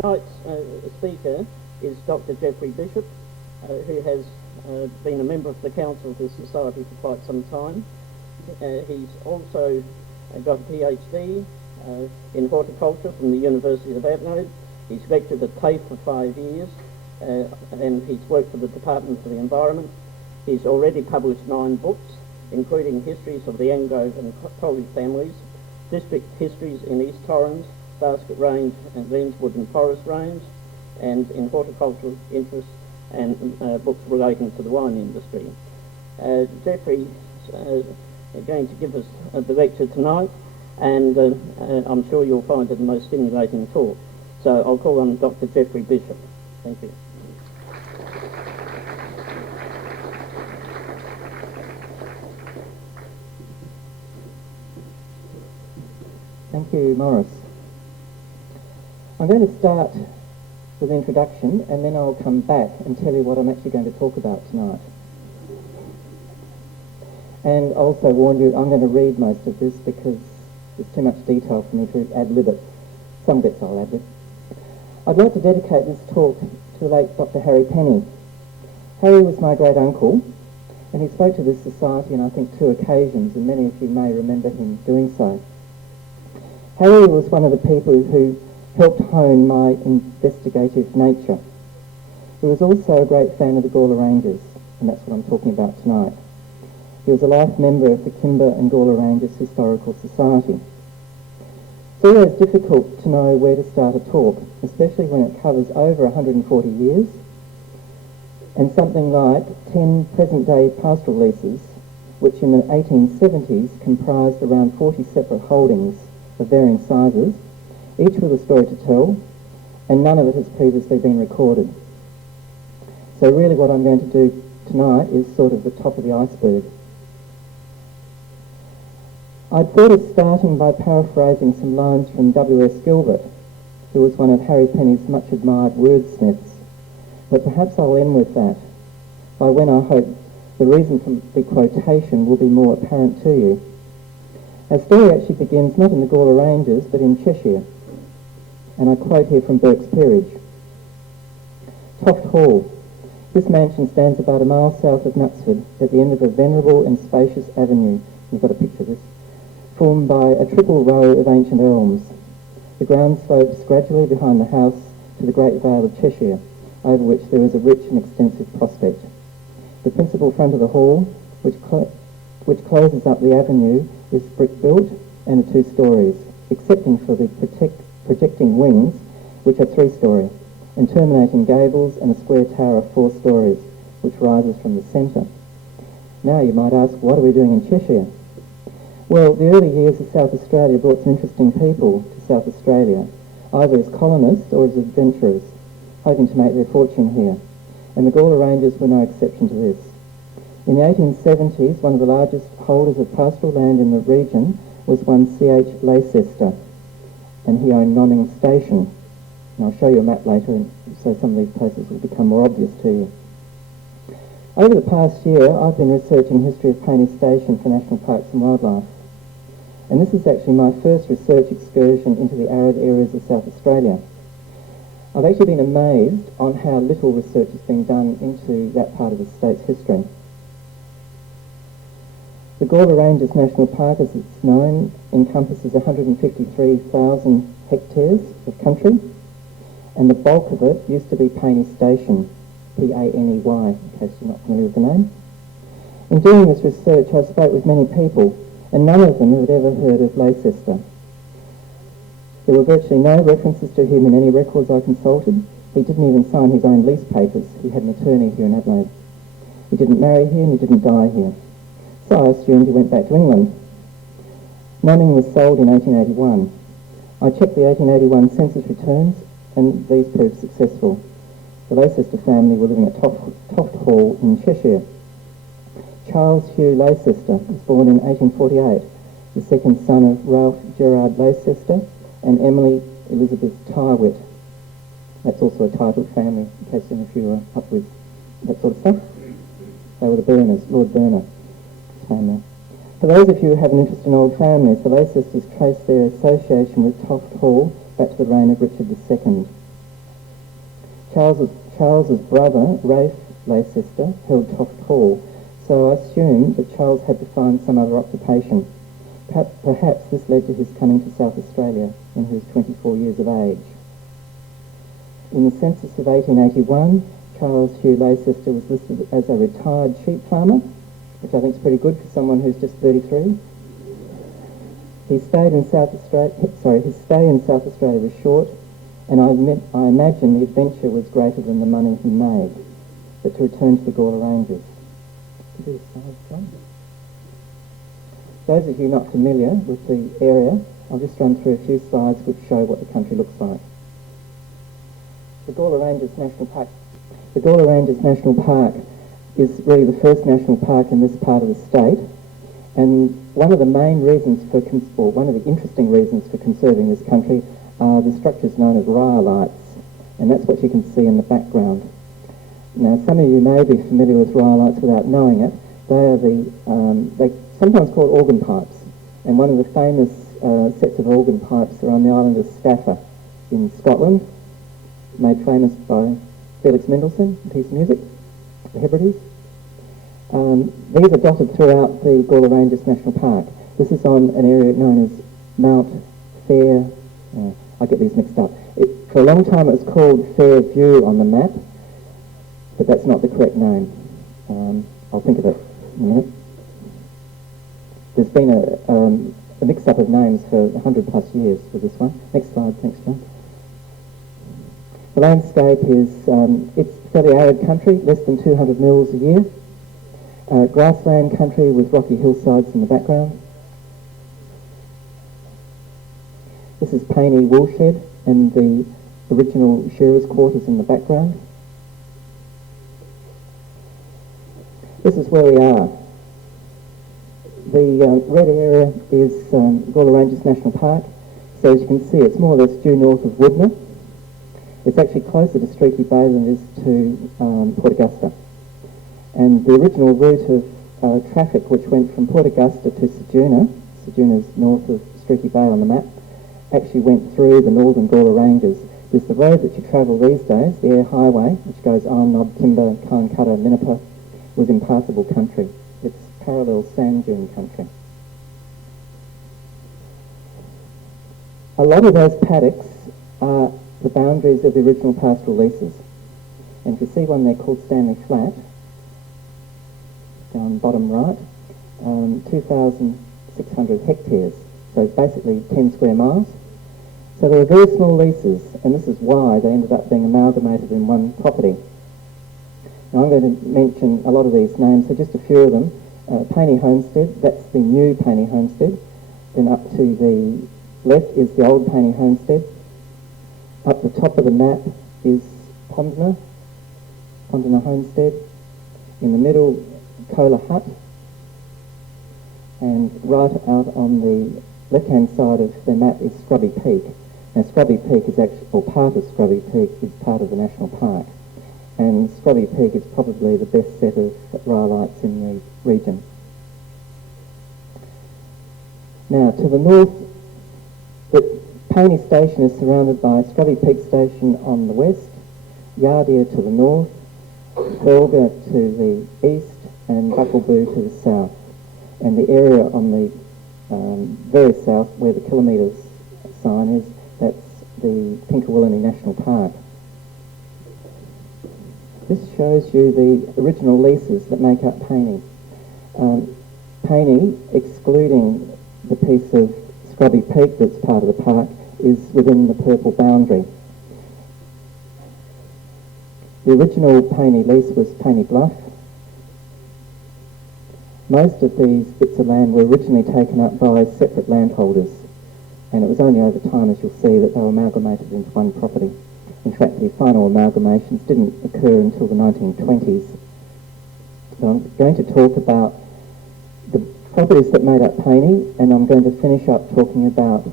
Tonight's speaker is Dr. Geoffrey Bishop, who has been a member of the Council of the Society for quite some time. He's also got a PhD in horticulture from the University of Adelaide. He's lectured at TAFE for 5 years, and he's worked for the Department for the Environment. He's already published 9 books, including histories of the Dingoes and Collie families, district histories in East Torrens, Basket Range and Greenswood and Forest Range, and in horticultural interests and books relating to the wine industry. Geoffrey is going to give us the lecture tonight, and I'm sure you'll find it the most stimulating talk. So I'll call on Dr. Geoffrey Bishop. Thank you. Thank you, Morris. I'm going to start with an introduction, and then I'll come back and tell you what I'm actually going to talk about tonight. And also warn you, I'm going to read most of this because there's too much detail for me to ad-lib it. Some bits I'll ad-lib. I'd like to dedicate this talk to the late Dr. Harry Peney. Harry was my great-uncle, and he spoke to this society on, I think, 2 occasions, and many of you may remember him doing so. Harry was one of the people who helped hone my investigative nature. He was also a great fan of the Gawler Ranges, and that's what I'm talking about tonight. He was a life member of the Kimber and Gawler Ranges Historical Society. It's always difficult to know where to start a talk, especially when it covers over 140 years and something like 10 present-day pastoral leases, which in the 1870s comprised around 40 separate holdings of varying sizes, each with a story to tell, and none of it has previously been recorded. So really what I'm going to do tonight is sort of the top of the iceberg. I thought of starting by paraphrasing some lines from W.S. Gilbert, who was one of Harry Peney's much admired wordsmiths, but perhaps I'll end with that, by when I hope the reason for the quotation will be more apparent to you. Our story actually begins not in the Gawler Ranges, but in Cheshire, and I quote here from Burke's Peerage. Toft Hall. This mansion stands about a mile south of Knutsford, at the end of a venerable and spacious avenue. You've got a picture of this. Formed by a triple row of ancient elms. The ground slopes gradually behind the house to the Great Vale of Cheshire, over which there is a rich and extensive prospect. The principal front of the hall, which closes up the avenue, is brick-built and are 2 stories, excepting for the projecting wings, which are 3-storey, and terminating gables and a square tower of 4 stories, which rises from the centre. Now you might ask, what are we doing in Cheshire? Well, the early years of South Australia brought some interesting people to South Australia, either as colonists or as adventurers, hoping to make their fortune here, and the Gawler Ranges were no exception to this. In the 1870s, one of the largest holders of pastoral land in the region was one C.H. Leicester, and he owned Paney Station. And I'll show you a map later, so some of these places will become more obvious to you. Over the past year, I've been researching history of Paney Station for National Parks and Wildlife. And this is actually my first research excursion into the arid areas of South Australia. I've actually been amazed on how little research has been done into that part of the state's history. The Gawler Ranges National Park, as it's known, encompasses 153,000 hectares of country, and the bulk of it used to be Paney Station, P-A-N-E-Y, in case you're not familiar with the name. In doing this research, I spoke with many people, and none of them had ever heard of Leicester. There were virtually no references to him in any records I consulted. He didn't even sign his own lease papers. He had an attorney here in Adelaide. He didn't marry here, and he didn't die here. So I assumed he went back to England. Nonning was sold in 1881. I checked the 1881 census returns, and these proved successful. The Leicester family were living at Toft Hall in Cheshire. Charles Hugh Leicester was born in 1848, the second son of Ralph Gerard Leicester and Emily Elizabeth Tyrwhitt. That's also a titled family, in case any of you are up with that sort of stuff. They were the Burners, Lord Burner family. For those of you who have an interest in old families, the Leicesters trace their association with Toft Hall back to the reign of Richard II. Charles's brother, Rafe Leicester, held Toft Hall, so I assume that Charles had to find some other occupation. Perhaps this led to his coming to South Australia when he was 24 years of age. In the census of 1881, Charles Hugh Leicester was listed as a retired sheep farmer, which I think is pretty good for someone who's just 33. His stay in South Australia was short, and I imagine the adventure was greater than the money he made. But to return to the Gawler Ranges. Those of you not familiar with the area, I'll just run through a few slides which show what the country looks like. The Gawler Ranges National Park. The Gawler Ranges National Park is really the first national park in this part of the state, and one of the main reasons for, one of the interesting reasons for conserving this country are the structures known as rhyolites, and that's what you can see in the background. Now, some of you may be familiar with rhyolites without knowing it. They are they're sometimes called organ pipes, and one of the famous sets of organ pipes are on the island of Staffa in Scotland, made famous by Felix Mendelssohn, a piece of music, the Hebrides. These are dotted throughout the Gawler Ranges National Park. This is on an area known as Mount Fair. I get these mixed up. For a long time it was called Fairview on the map, but that's not the correct name. I'll think of it in a minute. There's been a mix-up of names for 100 plus years for this one. Next slide, thanks, John. The landscape is, it's fairly arid country, less than 200 mils a year. Grassland country with rocky hillsides in the background. This is Paney Woolshed and the original shearers' quarters in the background. This is where we are. The red area is Gawler Ranges National Park. So as you can see, it's more or less due north of Woodner. It's actually closer to Streaky Bay than it is to Port Augusta. And the original route of traffic, which went from Port Augusta to Seduna's north of Streaky Bay on the map, actually went through the northern Gawler Ranges. There's the road that you travel these days, the Eyre Highway, which goes Iron Knob, Timber, Carncutter, Minnipa, was impassable country. It's parallel sand dune country. A lot of those paddocks are the boundaries of the original pastoral leases. And if you see one there called Stanley Flat, down bottom right, 2,600 hectares, so basically 10 square miles. So they were very small leases, and this is why they ended up being amalgamated in one property. Now I'm going to mention a lot of these names, so just a few of them. Paney Homestead, that's the new Paney Homestead. Then up to the left is the old Paney Homestead. Up the top of the map is Pondner Homestead. In the middle, Kohler Hut. And right out on the left-hand side of the map is Scrubby Peak. Now Scrubby Peak is actually, or part of Scrubby Peak is part of the National Park. And Scrubby Peak is probably the best set of rhyolites in the region. Now to the north, the Paney Station is surrounded by Scrubby Peak Station on the west, Yardere to the north, Belga to the east, and Buckleboo to the south. And the area on the very south, where the kilometres sign is, that's the Pinkawillany National Park. This shows you the original leases that make up Paney. Paney, excluding the piece of Scrubby Peak that's part of the park, is within the purple boundary. The original Paney lease was Paney Bluff. Most of these bits of land were originally taken up by separate landholders, and it was only over time, as you'll see, that they were amalgamated into one property. In fact, the final amalgamations didn't occur until the 1920s. So I'm going to talk about the properties that made up Paney, and I'm going to finish up talking about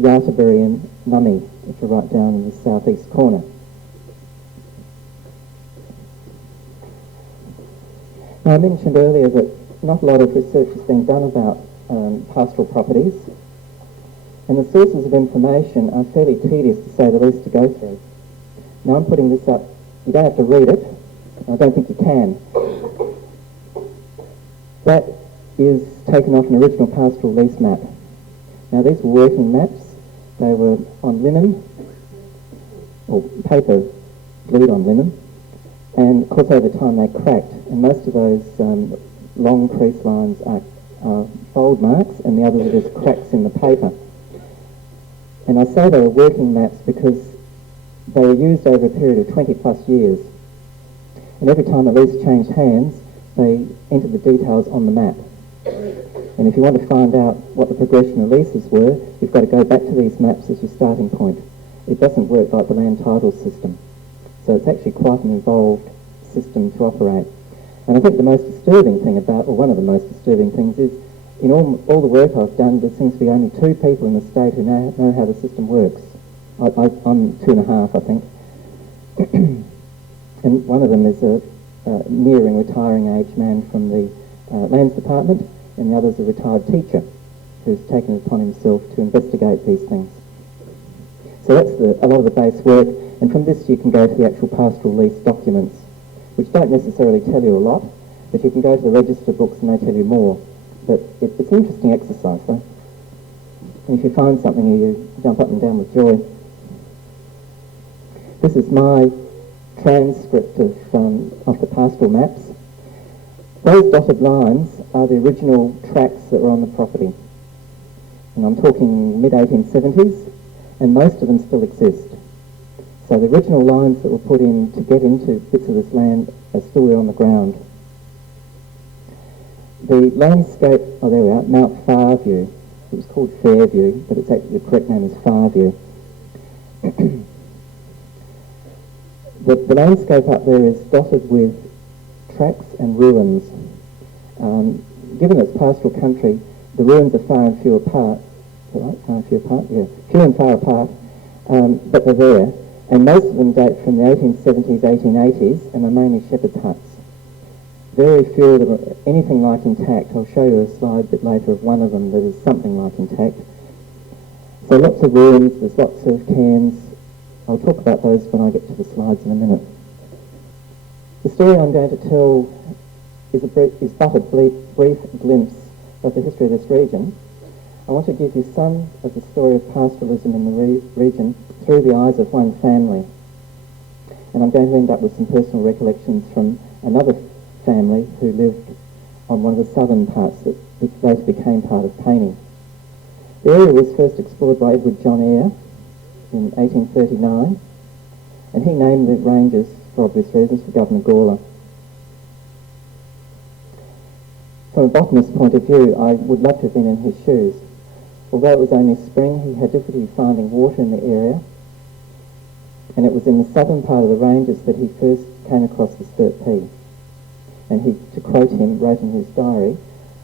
Yartabury and Nummy, which are right down in the southeast corner. Now, I mentioned earlier that not a lot of research has been done about pastoral properties, and the sources of information are fairly tedious, to say the least, to go through. Now I'm putting this up You don't have to read it. I don't think you can. That is taken off an original pastoral lease map. Now these were working maps. They were on linen, or paper glued on linen, and of course over time they cracked, and most of those long crease lines are fold marks, and the others are just cracks in the paper. And I say they were working maps because they were used over a period of 20 plus years. And every time a lease changed hands, they entered the details on the map. And if you want to find out what the progression of leases were, you've got to go back to these maps as your starting point. It doesn't work like the land title system. So it's actually quite an involved system to operate. And I think the most disturbing thing about, or one of the most disturbing things is, in all the work I've done, there seems to be only 2 people in the state who know how the system works. I'm 2.5, I think. And one of them is a nearing retiring age man from the Lands Department, and the other is a retired teacher who's taken it upon himself to investigate these things. So that's a lot of the base work, and from this you can go to the actual pastoral lease documents, which don't necessarily tell you a lot, but you can go to the register books and they tell you more. But it's an interesting exercise, though. And if you find something, you jump up and down with joy. This is my transcript of the pastoral maps. Those dotted lines are the original tracks that were on the property. And I'm talking mid-1870s, and most of them still exist. So the original lines that were put in to get into bits of this land are still there on the ground. The landscape, oh there we are, Mount Farview. It was called Fairview, but it's actually the correct name is Farview. The landscape up there is dotted with tracks and ruins. Given it's pastoral country, the ruins are far and few apart. Is that right? Far and few apart? Yeah. Few and far apart, but they're there. And most of them date from the 1870s, 1880s, and are mainly shepherd's huts. Very few of them are anything like intact. I'll show you a slide a bit later of one of them that is something like intact. So lots of ruins, there's lots of cairns. I'll talk about those when I get to the slides in a minute. The story I'm going to tell is but a brief glimpse of the history of this region. I want to give you some of the story of pastoralism in the region through the eyes of one family. And I'm going to end up with some personal recollections from another family who lived on one of the southern parts that later became part of Paney. The area was first explored by Edward John Eyre in 1839, and he named the ranges, for obvious reasons, for Governor Gawler. From a botanist's point of view, I would love to have been in his shoes. Although it was only spring, he had difficulty finding water in the area, and it was in the southern part of the ranges that he first came across the sturt pea. And he, to quote him, wrote in his diary,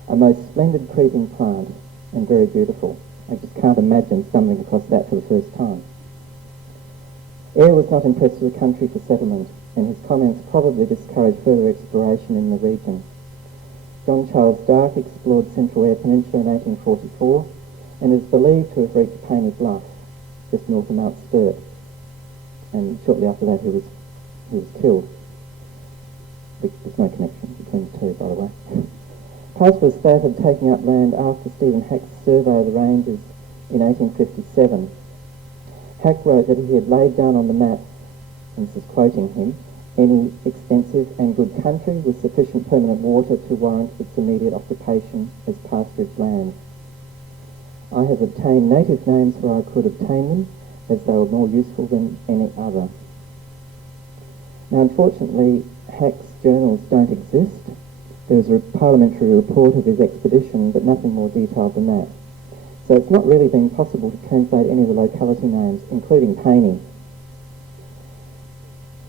"A most splendid creeping plant, and very beautiful. I just can't imagine stumbling across that for the first time." Eyre was not impressed with the country for settlement, and his comments probably discouraged further exploration in the region. John Charles Dark explored central Eyre Peninsula in 1844, and is believed to have reached Paney Bluff, just north of Mount Sturt. And shortly after that he was killed. There's no connection between the two, by the way. Pastoralists started taking up land after Stephen Hack's survey of the ranges in 1857. Hack wrote that he had laid down on the map, and this is quoting him, "any extensive and good country with sufficient permanent water to warrant its immediate occupation as pasturage land. I have obtained native names where I could obtain them, as they were more useful than any other." Now, unfortunately, Hack's journals don't exist. There's a parliamentary report of his expedition, but nothing more detailed than that. So it's not really been possible to translate any of the locality names, including Paney.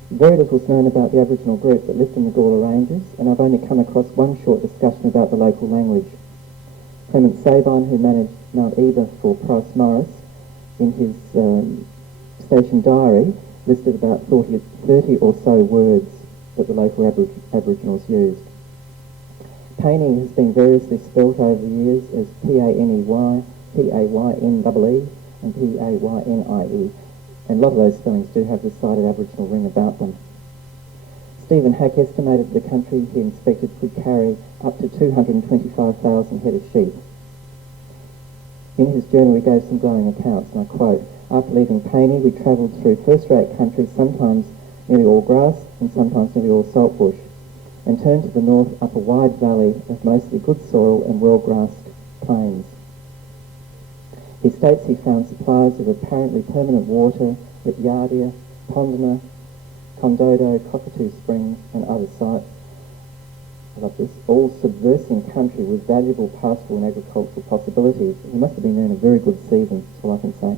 Very little is known about the Aboriginal group that lived in the Gawler Ranges, and I've only come across one short discussion about the local language. Clement Sabine, who managed Mount Eva for Price Morris, in his station diary, listed about 30 or so words that the local Aboriginals used. Paney has been variously spelt over the years as P-A-N-E-Y, P-A-Y-N-E-E, and P-A-Y-N-I-E. And a lot of those spellings do have the cited Aboriginal ring about them. Stephen Hack estimated the country he inspected could carry up to 225,000 head of sheep. In his journal he gave some glowing accounts, and I quote, "After leaving Paney, we travelled through first-rate country, sometimes nearly all grass and sometimes nearly all saltbush, and turned to the north up a wide valley of mostly good soil and well-grassed plains." He states he found supplies of apparently permanent water at Yardia, Pondina, Condodo, Cockatoo Springs and other sites. I love this. All subversing country with valuable pastoral and agricultural possibilities. He must have been there in a very good season, that's all I can say.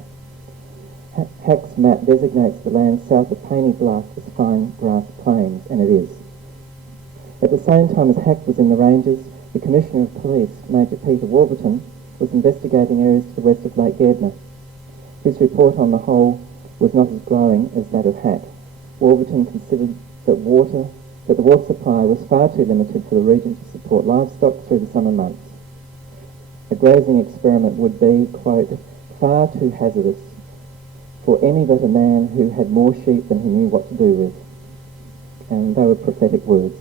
Hack's map designates the land south of Paney Bluff as fine grass plains, and it is. At the same time as Hack was in the ranges, the Commissioner of Police, Major Peter Warburton, was investigating areas to the west of Lake Gardner. His report on the whole was not as glowing as that of Hack. Warburton considered that the water supply was far too limited for the region to support livestock through the summer months. A grazing experiment would be, quote, "far too hazardous for any but a man who had more sheep than he knew what to do with." And they were prophetic words.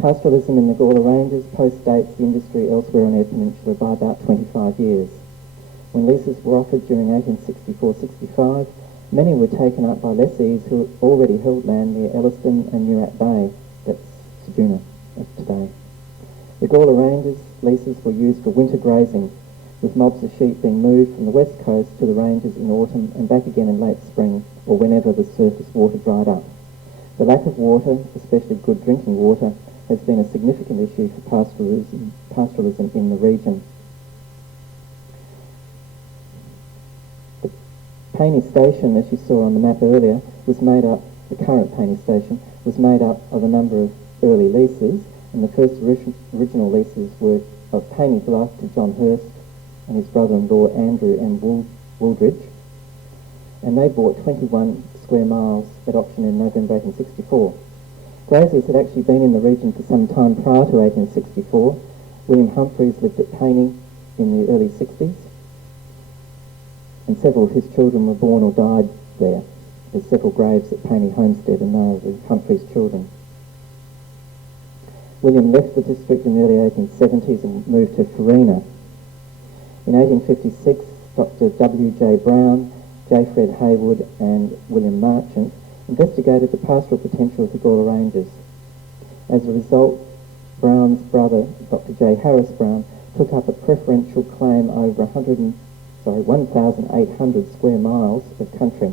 Pastoralism in the Gawler Ranges postdates the industry elsewhere on Eyre Peninsula by about 25 years. When leases were offered during 1864-65, many were taken up by lessees who already held land near Elliston and Murat Bay, that's Ceduna of today. The Gawler Ranges leases were used for winter grazing, with mobs of sheep being moved from the west coast to the ranges in autumn and back again in late spring or whenever the surface water dried up. The lack of water, especially good drinking water, has been a significant issue for pastoralism in the region. The Paney Station, as you saw on the map earlier, the current Paney Station, was made up of a number of early leases, and the first original leases were of Paney Bluff to John Hurst and his brother-in-law Andrew and Wooldridge, and they bought 21 square miles at auction in November 1864. Graziers had actually been in the region for some time prior to 1864. William Humphreys lived at Paney in the early 60s, and several of his children were born or died there. There's several graves at Paney Homestead, and they are the Humphreys' children. William left the district in the early 1870s and moved to Farina. In 1856, Dr. W.J. Brown, J. Fred Haywood and William Marchant investigated the pastoral potential of the Gawler Ranges. As a result, Brown's brother, Dr. J. Harris Brown, took up a preferential claim over 1,800 square miles of country.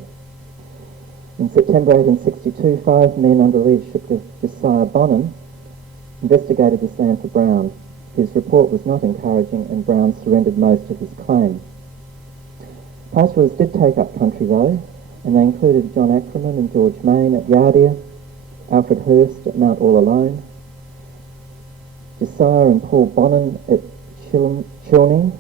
In September 1862, 5 men under the leadership of Josiah Bonham investigated this land for Brown. His report was not encouraging, and Brown surrendered most of his claim. Pastoralists did take up country though, and they included John Ackerman and George Main at Yardia, Alfred Hurst at Mount All Alone, Josiah and Paul Bonham at Chilney.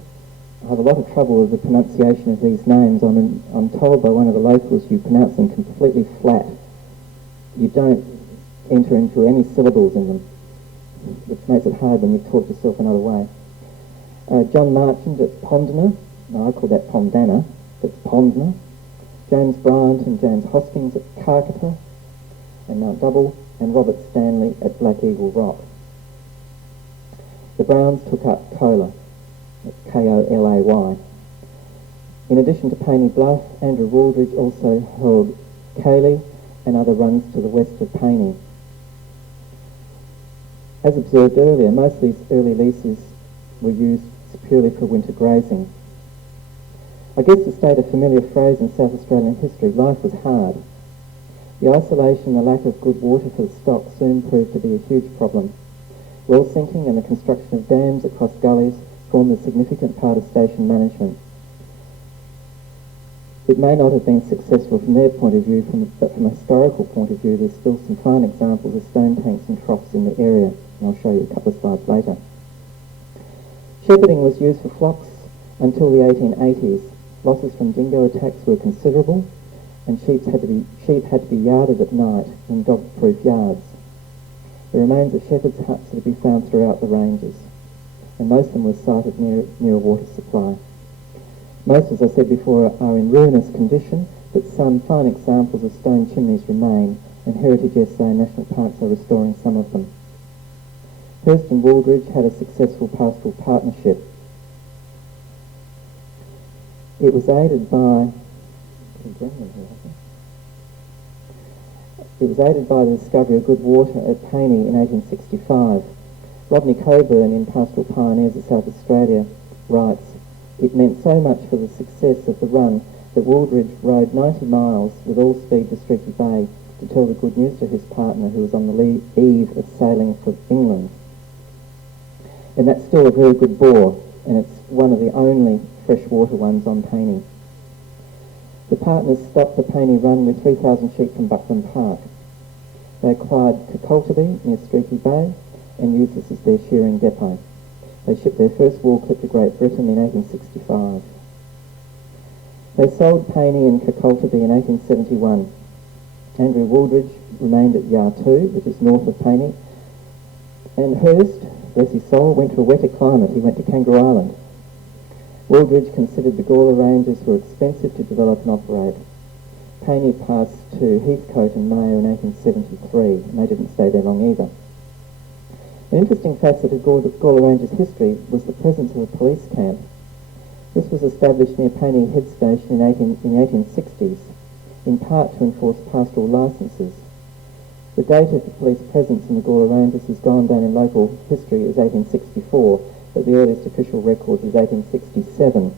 I have a lot of trouble with the pronunciation of these names. I'm told by one of the locals you pronounce them completely flat. You don't enter into any syllables in them, which makes it hard when you've taught yourself another way. John Marchant at Pondina, no, I call that Pondana, but it's Pondina. James Bryant and James Hoskins at Carcata and Mount Double, and Robert Stanley at Black Eagle Rock. The Browns took up Kola, K-O-L-A-Y. In addition to Paney Bluff, Andrew Wooldridge also held Cayley and other runs to the west of Paney. As observed earlier, most of these early leases were used purely for winter grazing. I guess to state a familiar phrase in South Australian history, life was hard. The isolation and the lack of good water for the stock soon proved to be a huge problem. Well sinking and the construction of dams across gullies formed a significant part of station management. It may not have been successful from their point of view, but from a historical point of view, there's still some fine examples of stone tanks and troughs in the area, and I'll show you a couple of slides later. Shepherding was used for flocks until the 1880s. Losses from dingo attacks were considerable, and sheep had to be yarded at night in dog-proof yards. The remains of shepherds' huts are to be found throughout the ranges, and most of them were sited near a water supply. Most, as I said before, are in ruinous condition, but some fine examples of stone chimneys remain, and Heritage SA National Parks are restoring some of them. Hurst and Wooldridge had a successful pastoral partnership. It was aided by the discovery of good water at Paney in 1865. Rodney Coburn in Pastoral Pioneers of South Australia writes, "It meant so much for the success of the run that Wooldridge rode 90 miles with all speed to Streaky Bay to tell the good news to his partner who was on the eve of sailing for England." And that's still a very good bore, and it's one of the only freshwater ones on Paney. The partners stopped the Paney run with 3,000 sheep from Buckland Park. They acquired Cacoltaby near Streaky Bay and used this as their shearing depot. They shipped their first wool clip to Great Britain in 1865. They sold Paney and Cacoltaby in 1871. Andrew Wooldridge remained at Yar 2, which is north of Paney, and Hurst, bless his soul, went to a wetter climate. He went to Kangaroo Island. Wooldridge considered the Gawler Ranges were expensive to develop and operate. Paney passed to Heathcote and Mayo in 1873, and they didn't stay there long either. An interesting facet of Gawler Ranges history was the presence of a police camp. This was established near Paney Head Station in the 1860s, in part to enforce pastoral licences. The date of the police presence in the Gawler Ranges has gone down in local history as 1864, but the earliest official record is 1867.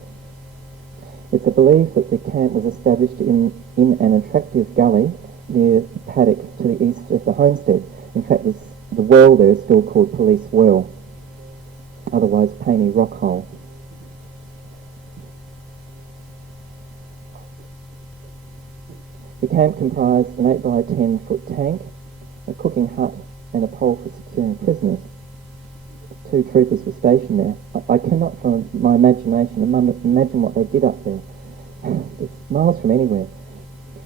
It's a belief that the camp was established in an attractive gully near the paddock to the east of the homestead. In fact, the well there is still called Police Well, otherwise Paney Rock Hole. The camp comprised an 8 by 10 foot tank, a cooking hut and a pole for securing prisoners. 2 troopers were stationed there. I cannot, from my imagination, imagine what they did up there. It's miles from anywhere.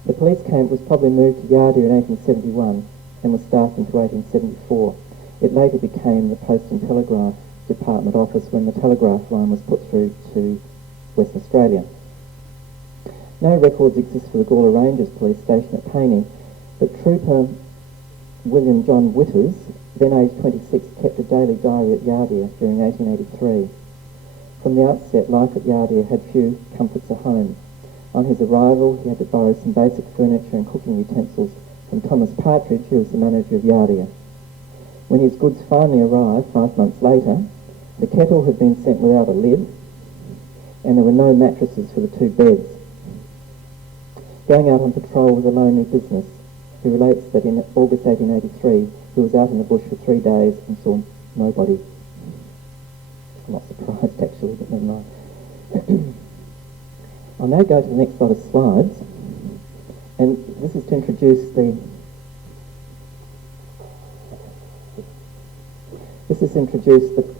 The police camp was probably moved to Yardie in 1871 and was staffed until 1874. It later became the Post and Telegraph Department office when the telegraph line was put through to Western Australia. No records exist for the Gawler Ranges police station at Paney, but Trooper William John Witters, then aged 26, kept a daily diary at Yardie during 1883. From the outset, life at Yardie had few comforts at home. On his arrival, he had to borrow some basic furniture and cooking utensils from Thomas Partridge, who was the manager of Yardie. When his goods finally arrived 5 months later, the kettle had been sent without a lid, and there were no mattresses for the 2 beds. Going out on patrol was a lonely business. He relates that in August 1883, he was out in the bush for 3 days and saw nobody. I'm not surprised, actually, but never mind. I'll now go to the next lot of slides, and this is to introduce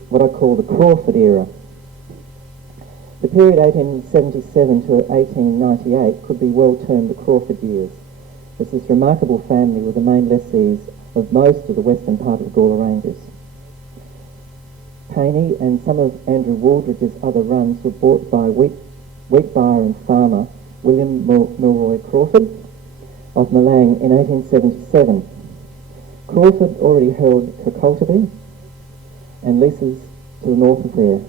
what I call the Crawford era. The period 1877 to 1898 could be well termed the Crawford years, as this remarkable family were the main lessees of most of the western part of the Gawler Ranges. Paney and some of Andrew Wooldridge's other runs were bought by wheat buyer and farmer William Milroy Crawford of Malang in 1877. Crawford already held Cacoltaby and leases to the north of there.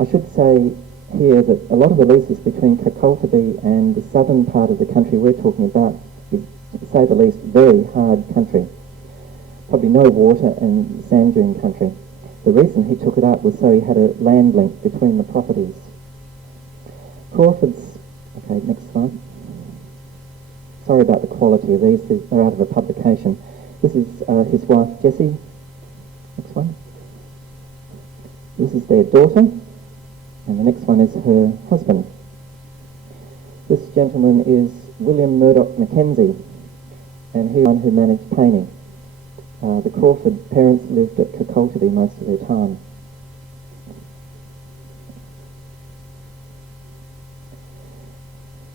I should say here that a lot of the leases between Cacoltaby and the southern part of the country we're talking about is, to say the least, very hard country. Probably no water and sand dune country. The reason he took it up was so he had a land link between the properties. Crawford's... Okay, next slide. Sorry about the quality of these. They're out of a publication. This is his wife, Jessie. Next one. This is their daughter. And the next one is her husband. This gentleman is William Murdoch Mackenzie, and he's the one who managed Paney. The Crawford parents lived at Cacoltaby most of their time.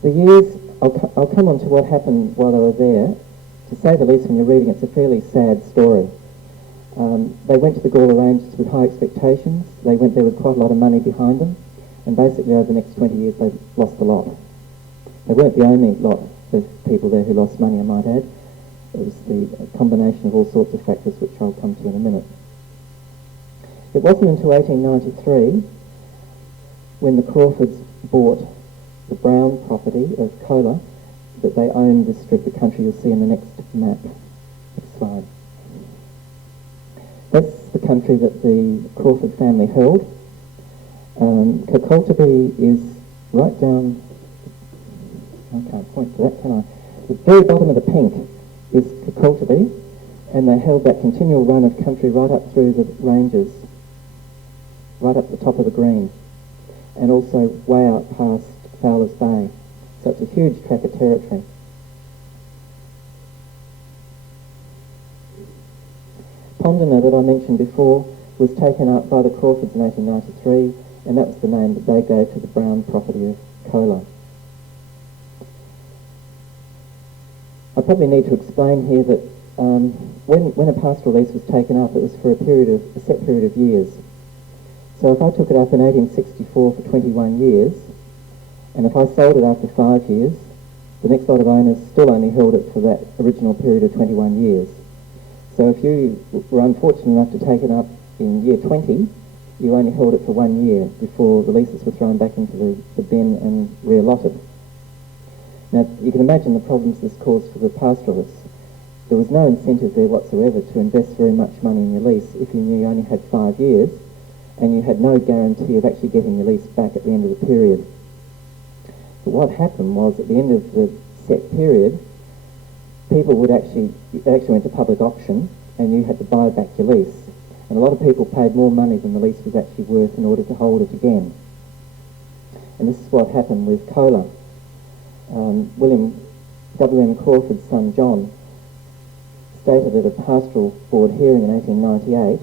The years, I'll come on to what happened while they were there. To say the least, when you're reading, it's a fairly sad story. They went to the Gawler Ranges with high expectations. They went there with quite a lot of money behind them, and basically over the next 20 years they lost a lot. They weren't the only lot of people there who lost money, I might add. It was the combination of all sorts of factors, which I'll come to in a minute. It wasn't until 1893, when the Crawfords bought the Brown property of Gawler, that they owned this strip of country you'll see in the next map. Next slide. That's the country that the Crawford family held. Kirkaltaby is right down, I can't point to that, can I? The very bottom of the pink is Kirkaltaby, and they held that continual run of country right up through the ranges, right up the top of the green, and also way out past Fowler's Bay. So it's a huge tract of territory. Pondina, that I mentioned before, was taken up by the Crawfords in 1893, and that was the name that they gave to the Brown property of Gawler. I probably need to explain here that when a pastoral lease was taken up, it was for a set period of years. So if I took it up in 1864 for 21 years, and if I sold it after 5 years, the next lot of owners still only held it for that original period of 21 years. So if you were unfortunate enough to take it up in year 20, you only held it for 1 year before the leases were thrown back into the bin and re-allotted. Now, you can imagine the problems this caused for the pastoralists. There was no incentive there whatsoever to invest very much money in your lease if you knew you only had 5 years, and you had no guarantee of actually getting your lease back at the end of the period. But what happened was, at the end of the set period, people would actually went to public auction, and you had to buy back your lease. And a lot of people paid more money than the lease was actually worth in order to hold it again. And this is what happened with Gawler. William W.M. Crawford's son John stated at a pastoral board hearing in 1898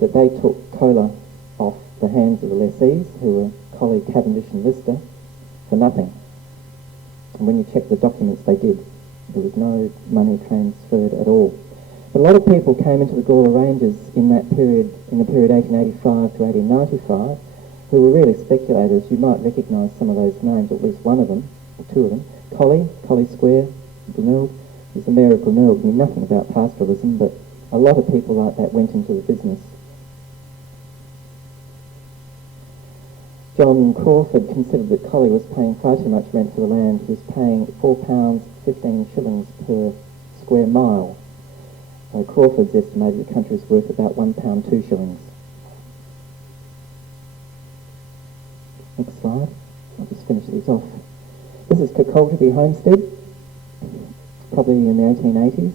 that they took Gawler off the hands of the lessees, who were Colley, Cavendish and Lister, for nothing. And when you check the documents, they did. There was no money transferred at all. But a lot of people came into the Gawler Ranges in that period, in the period 1885 to 1895, who were really speculators. You might recognise some of those names, at least one of them, or two of them. Colley Square, Glenelg. He was the mayor of Glenelg, knew nothing about pastoralism, but a lot of people like that went into the business. John Crawford considered that Colley was paying far too much rent for the land. He was paying £4, 15 shillings per square mile. Crawford's estimated the country is worth about £1, 2 shillings. Next slide. I'll just finish these off. This is Kirkaltaby Homestead, probably in the 1880s.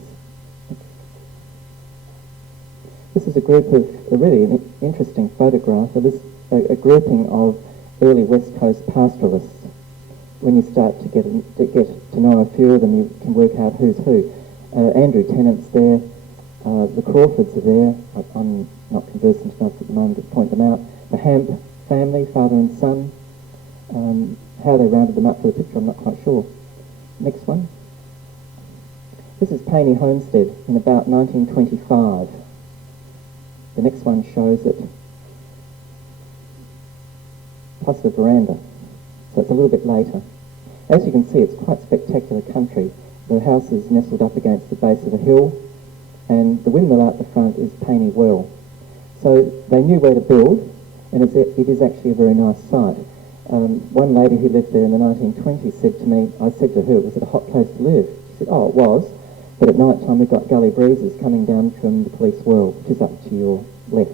This is a group of a really interesting photograph, a grouping of early West Coast pastoralists. When you start to get to know a few of them, you can work out who's who. Andrew Tennant's there. The Crawfords are there. I'm not conversant enough at the moment to point them out. The Hamp family, father and son. How they rounded them up for the picture, I'm not quite sure. Next one. This is Paney Homestead in about 1925. The next one shows it, plus the veranda. So it's a little bit later. As you can see, it's quite spectacular country. The house is nestled up against the base of a hill, and the windmill out the front is Paney Well. So they knew where to build, and it is actually a very nice site. One lady who lived there in the 1920s said to me, I said to her, was it a hot place to live? She said, oh, it was, but at night time we've got gully breezes coming down from the police well, which is up to your left.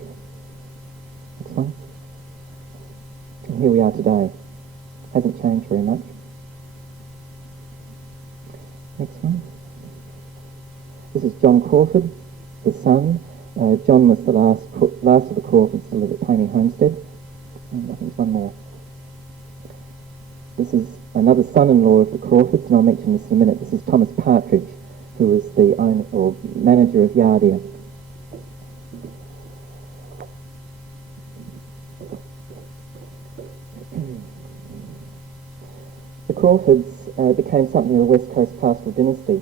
Next one. And here we are today. Hasn't changed very much. Next one. This is John Crawford, the son. John was the last of the Crawfords to live at Paney Homestead. And I think there's one more. This is another son-in-law of the Crawfords, and I'll mention this in a minute. This is Thomas Partridge, who was the owner or manager of Yardia. The Crawfords became something of a West Coast pastoral dynasty.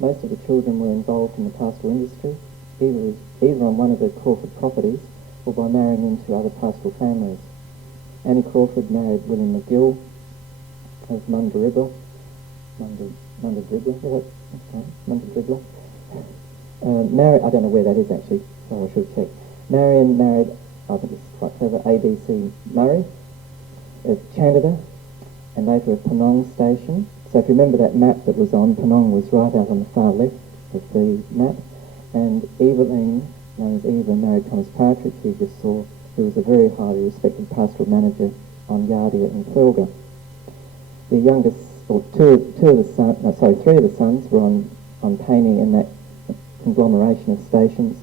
Most of the children were involved in the pastoral industry, either on one of the Crawford properties or by marrying into other pastoral families. Annie Crawford married William McGill of Mundaribba, Munda Dribbler, okay, Munda Dribbler. I don't know where that is actually, so I should check. Marion married, I think it's quite clever, ABC Murray of Chandida, and later of Paney Station. So if you remember that map that was on, Paney was right out on the far left of the map, and Evelyn, known as Eva, married Thomas Partridge, who you just saw, who was a very highly respected pastoral manager on Yardia and Felga. The youngest, or three of the sons were on Paney in that conglomeration of stations.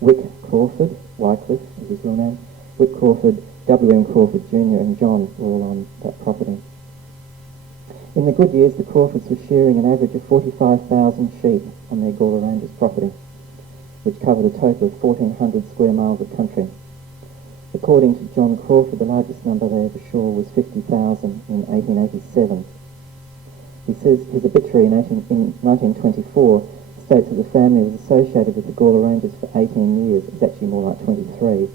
Wick Crawford, Wycliffe is his real name, Wick Crawford, W.M. Crawford Jr. and John were all on that property. In the good years, the Crawfords were shearing an average of 45,000 sheep on their Gawler Ranges property, which covered a total of 1,400 square miles of country. According to John Crawford, the largest number they ever saw was 50,000 in 1887. He says his obituary in 1924 states that the family was associated with the Gawler Ranges for 18 years. It's actually more like 23.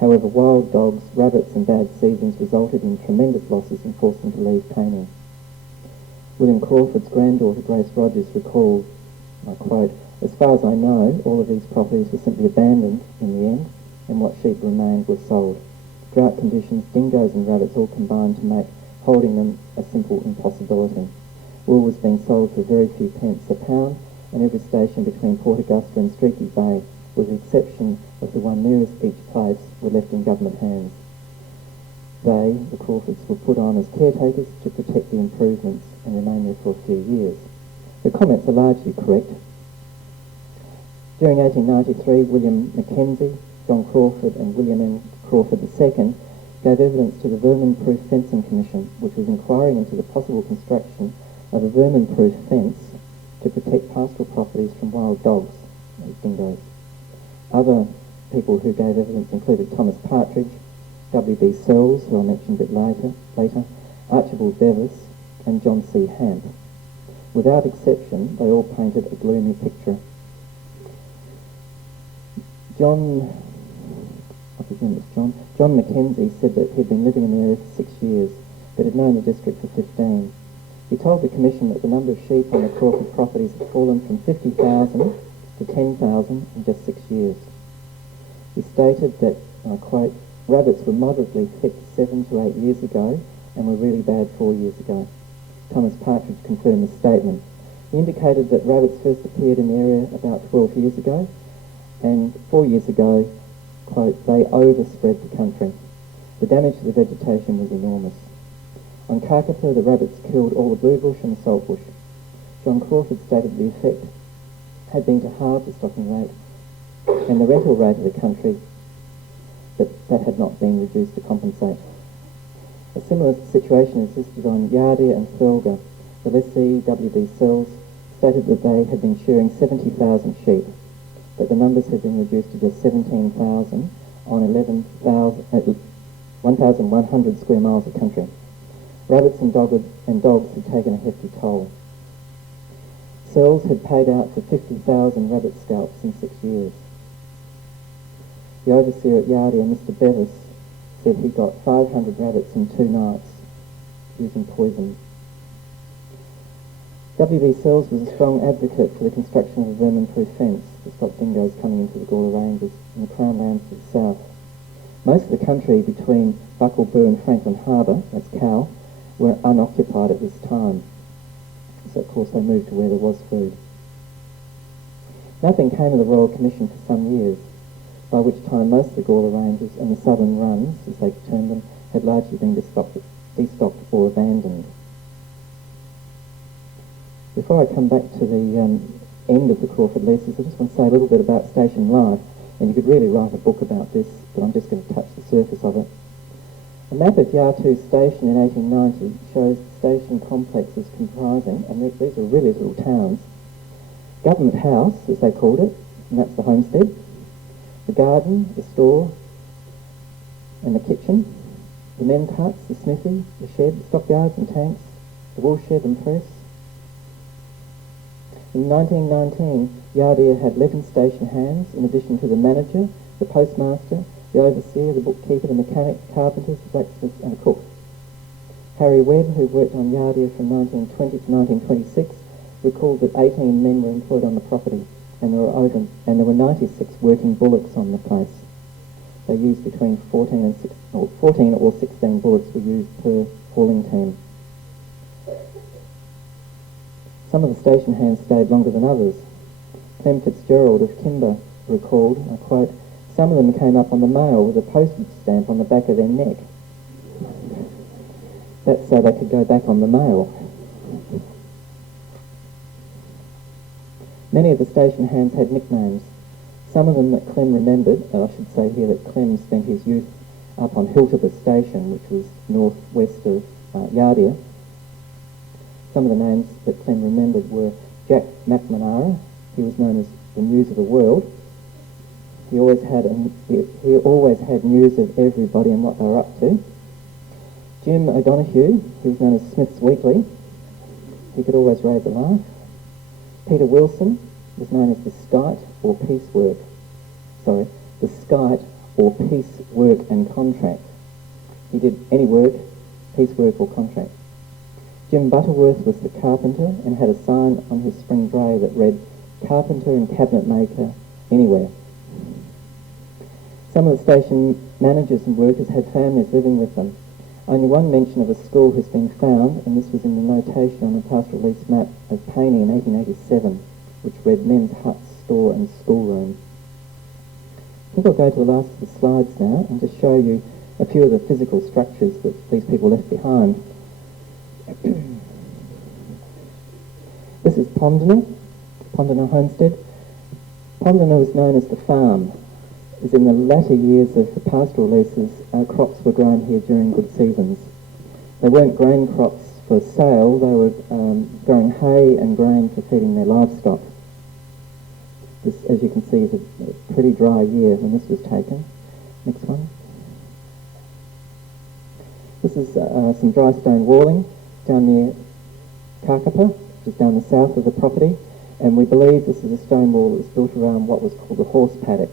However, wild dogs, rabbits and bad seasons resulted in tremendous losses and forced them to leave Paney. William Crawford's granddaughter, Grace Rogers, recalled, I quote, "As far as I know, all of these properties were simply abandoned in the end, and what sheep remained were sold. Drought conditions, dingoes and rabbits all combined to make holding them a simple impossibility. Wool was being sold for very few pence a pound, and every station between Port Augusta and Streaky Bay, with the exception of the one nearest each place, were left in government hands. They, the Crawfords, were put on as caretakers to protect the improvements and remain there for a few years." The comments are largely correct. During 1893, William Mackenzie, John Crawford and William M. Crawford II gave evidence to the Vermin-Proof Fencing Commission, which was inquiring into the possible construction of a vermin-proof fence to protect pastoral properties from wild dogs, those dingoes. Other people who gave evidence included Thomas Partridge, W.B. Sells, who I mentioned a bit later, Archibald Bevis, and John C. Hamp. Without exception, they all painted a gloomy picture. John Mackenzie said that he'd been living in the area for 6 years, but had known the district for 15. He told the Commission that the number of sheep on the Crawford properties had fallen from 50,000 to 10,000 in just 6 years. He stated that, and I quote, "Rabbits were moderately thick 7 to 8 years ago and were really bad 4 years ago." Thomas Partridge confirmed the statement. He indicated that rabbits first appeared in the area about 12 years ago, and 4 years ago, quote, "they overspread the country. The damage to the vegetation was enormous. On Carcapa, the rabbits killed all the bluebush and the saltbush. John Crawford stated the effect had been to halve the stocking rate and the rental rate of the country, but that had not been reduced to compensate. A similar situation existed on Yardia and Felga. The lessee, W.B. Sells, stated that they had been shearing 70,000 sheep, but the numbers had been reduced to just 17,000 on 1,100 square miles of country. Rabbits and dogs had taken a hefty toll. Sells had paid out for 50,000 rabbit scalps in 6 years. The overseer at Yardia, Mr. Bevis, said he got 500 rabbits in 2 nights using poison. W.B. Sells was a strong advocate for the construction of a vermin-proof fence to stop dingoes coming into the Gawler Ranges and the Crown Lands to the south. Most of the country between Buckleboo and Franklin Harbour, that's Cow, were unoccupied at this time. So of course they moved to where there was food. Nothing came of the Royal Commission for some years, by which time most of the Gawler Ranges and the southern runs, as they termed them, had largely been destocked or abandoned. Before I come back to the end of the Crawford leases, I just want to say a little bit about station life, and you could really write a book about this, but I'm just going to touch the surface of it. A map of Yartu Station in 1890 shows the station complexes comprising, and these are really little towns, Government House, as they called it, and that's the homestead, the garden, the store, and the kitchen, the men's huts, the smithy, the shed, the stockyards and tanks, the wool shed and press. In 1919, Yardia had 11 station hands, in addition to the manager, the postmaster, the overseer, the bookkeeper, the mechanic, the carpenters, the blacksmiths and a cook. Harry Webb, who worked on Yardia from 1920 to 1926, recalled that 18 men were employed on the property, and there were 96 working bullocks on the place. They used between 14 or 16 bullocks were used per hauling team. Some of the station hands stayed longer than others. Clem Fitzgerald of Kimber recalled, I quote, "Some of them came up on the mail with a postage stamp on the back of their neck." That's so they could go back on the mail. Many of the station hands had nicknames. Some of them that Clem remembered, and I should say here that Clem spent his youth up on Hilterbury Station, which was northwest of Yardia. Some of the names that Clem remembered were Jack McNamara. He was known as the News of the World. He always had news of everybody and what they were up to. Jim O'Donoghue, he was known as Smith's Weekly. He could always raise a laugh. Peter Wilson was known as the Skite or Piecework. The Skite or Piecework and Contract. He did any work, piecework or contract. Jim Butterworth was the carpenter and had a sign on his spring dray that read, "Carpenter and cabinet maker anywhere." Some of the station managers and workers had families living with them. Only one mention of a school has been found, and this was in the notation on the pastoralist map of Paney in 1887, which read men's hut, store and schoolroom. I think I'll go to the last of the slides now and just show you a few of the physical structures that these people left behind. This is Pondiner Homestead. Pondiner was known as the farm, as in the latter years of the pastoral leases, crops were grown here during good seasons. They weren't grain crops for sale, they were growing hay and grain for feeding their livestock. This, as you can see, is a pretty dry year when this was taken. Next one. This is some dry stone walling down near Karkapa, which is down the south of the property, and we believe this is a stone wall that was built around what was called the horse paddock.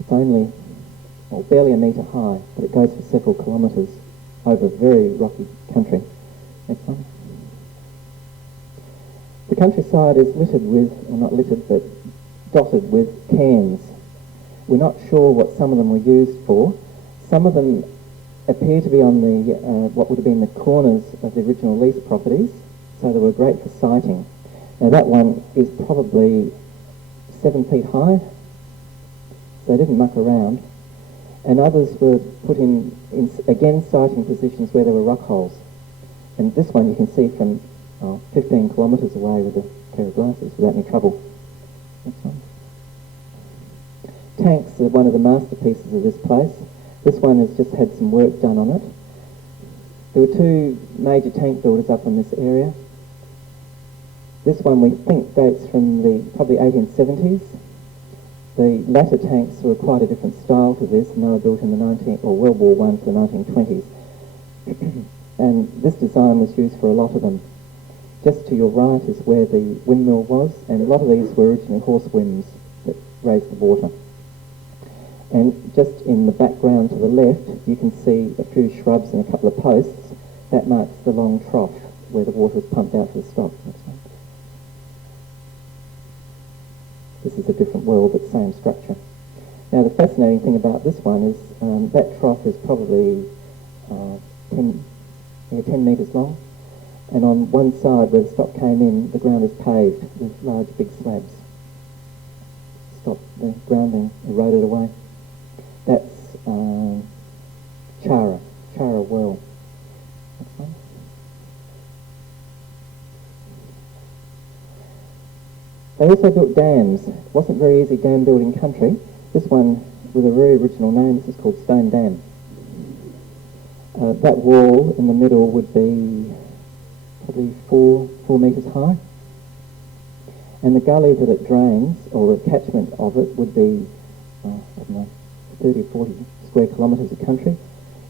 It's only, barely a metre high, but it goes for several kilometres over very rocky country. Next one. The countryside is littered with, or not littered, but dotted with cairns. We're not sure what some of them were used for. Some of them appear to be on the what would have been the corners of the original lease properties, so they were great for sighting. Now that one is probably 7 feet high, so they didn't muck around. And others were put in again, sighting positions where there were rock holes. And this one you can see from 15 kilometres away with a pair of glasses without any trouble. Next one. Tanks are one of the masterpieces of this place. This one has just had some work done on it. There were 2 major tank builders up in this area. This one we think dates from the probably 1870s. The latter tanks were quite a different style to this, and they were built in the World War I to the 1920s. And this design was used for a lot of them. Just to your right is where the windmill was, and a lot of these were originally horse whims that raised the water. And just in the background to the left, you can see a few shrubs and a couple of posts. That marks the long trough where the water was pumped out for the stock. This is a different world, but same structure. Now the fascinating thing about this one is that trough is probably 10 metres long, and on one side where the stock came in, the ground is paved with large big slabs. Stop the ground being eroded away. That's Chara Well. Next one. They also built dams. It wasn't very easy dam building country. This one with a very original name, this is called Stone Dam. That wall in the middle would be probably 4 metres high. And the gully that it drains, or the catchment of it, would be, 30 or 40 square kilometres of country.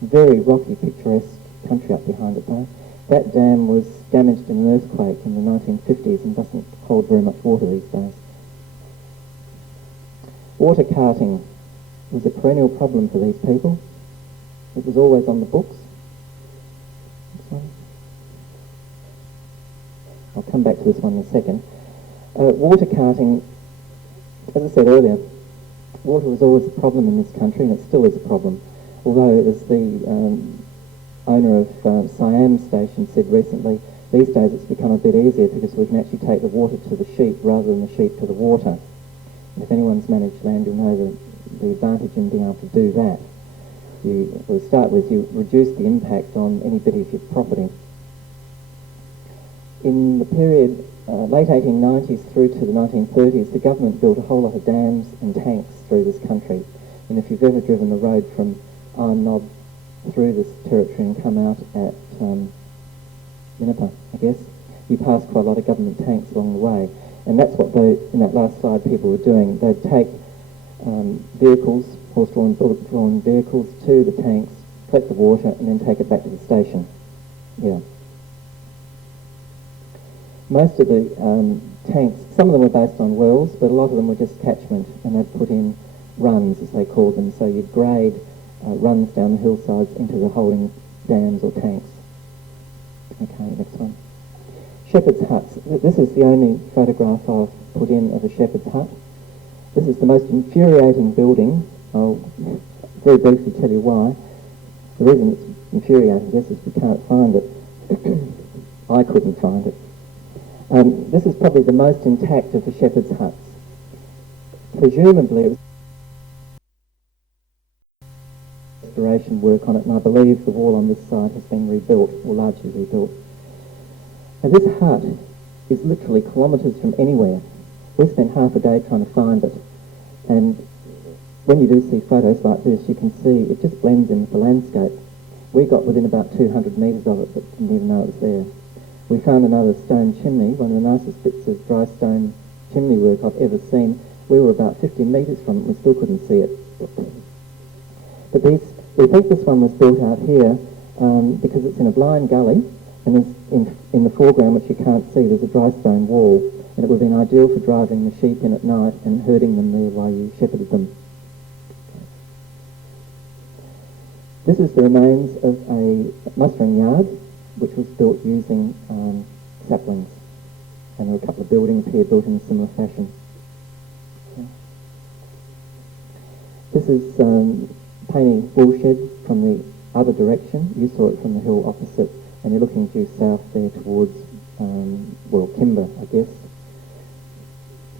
Very rocky, picturesque country up behind it though. That dam was damaged in an earthquake in the 1950s and doesn't hold very much water these days. Water carting was a perennial problem for these people. It was always on the books. I'll come back to this one in a second. Water carting, as I said earlier, water was always a problem in this country, and it still is a problem. Although, as the owner of Eyre Station said recently, these days it's become a bit easier because we can actually take the water to the sheep rather than the sheep to the water. And if anyone's managed land, you'll know the advantage in being able to do that. To start with, you reduce the impact on any bit of your property. In the period late 1890s through to the 1930s, the government built a whole lot of dams and tanks through this country. And if you've ever driven the road from Iron Knob through this territory and come out at Minnipa, I guess, you pass quite a lot of government tanks along the way. And that's what in that last slide people were doing. They'd take vehicles, horse-drawn, bullock-drawn vehicles to the tanks, collect the water, and then take it back to the station. Yeah. Most of the tanks, some of them were based on wells, but a lot of them were just catchment, and they'd put in runs, as they called them. So you'd grade runs down the hillsides into the holding dams or tanks. Okay, next one. Shepherd's huts. This is the only photograph I've put in of a shepherd's hut. This is the most infuriating building. I'll very briefly tell you why. The reason it's infuriating, I guess, is we can't find it. I couldn't find it. This is probably the most intact of the shepherd's huts. Presumably it was restoration work on it, and I believe the wall on this side has been rebuilt, or largely rebuilt. Now this hut is literally kilometres from anywhere. We spent half a day trying to find it, and when you do see photos like this, you can see it just blends in with the landscape. We got within about 200 metres of it, but didn't even know it was there. We found another stone chimney, one of the nicest bits of dry stone chimney work I've ever seen. We were about 15 metres from it, we still couldn't see it. But we think this one was built out here because it's in a blind gully, and there's in the foreground, which you can't see, there's a dry stone wall, and it would have been ideal for driving the sheep in at night and herding them there while you shepherded them. This is the remains of a mustering yard, which was built using saplings. And there are a couple of buildings here built in a similar fashion. Okay. This is Paney woolshed from the other direction. You saw it from the hill opposite, and you're looking due south there towards, Kimber, I guess.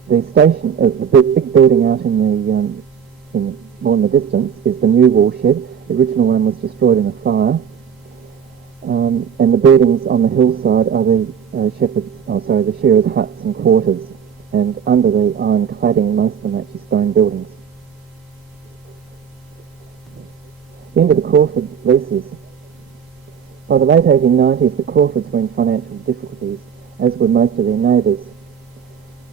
The station, the big building out in more in the distance, is the new woolshed. The original one was destroyed in a fire. And the buildings on the hillside are the shearers' huts and quarters, and under the iron cladding, most of them are actually stone buildings. The end of the Crawford leases. By the late 1890s, the Crawfords were in financial difficulties, as were most of their neighbours.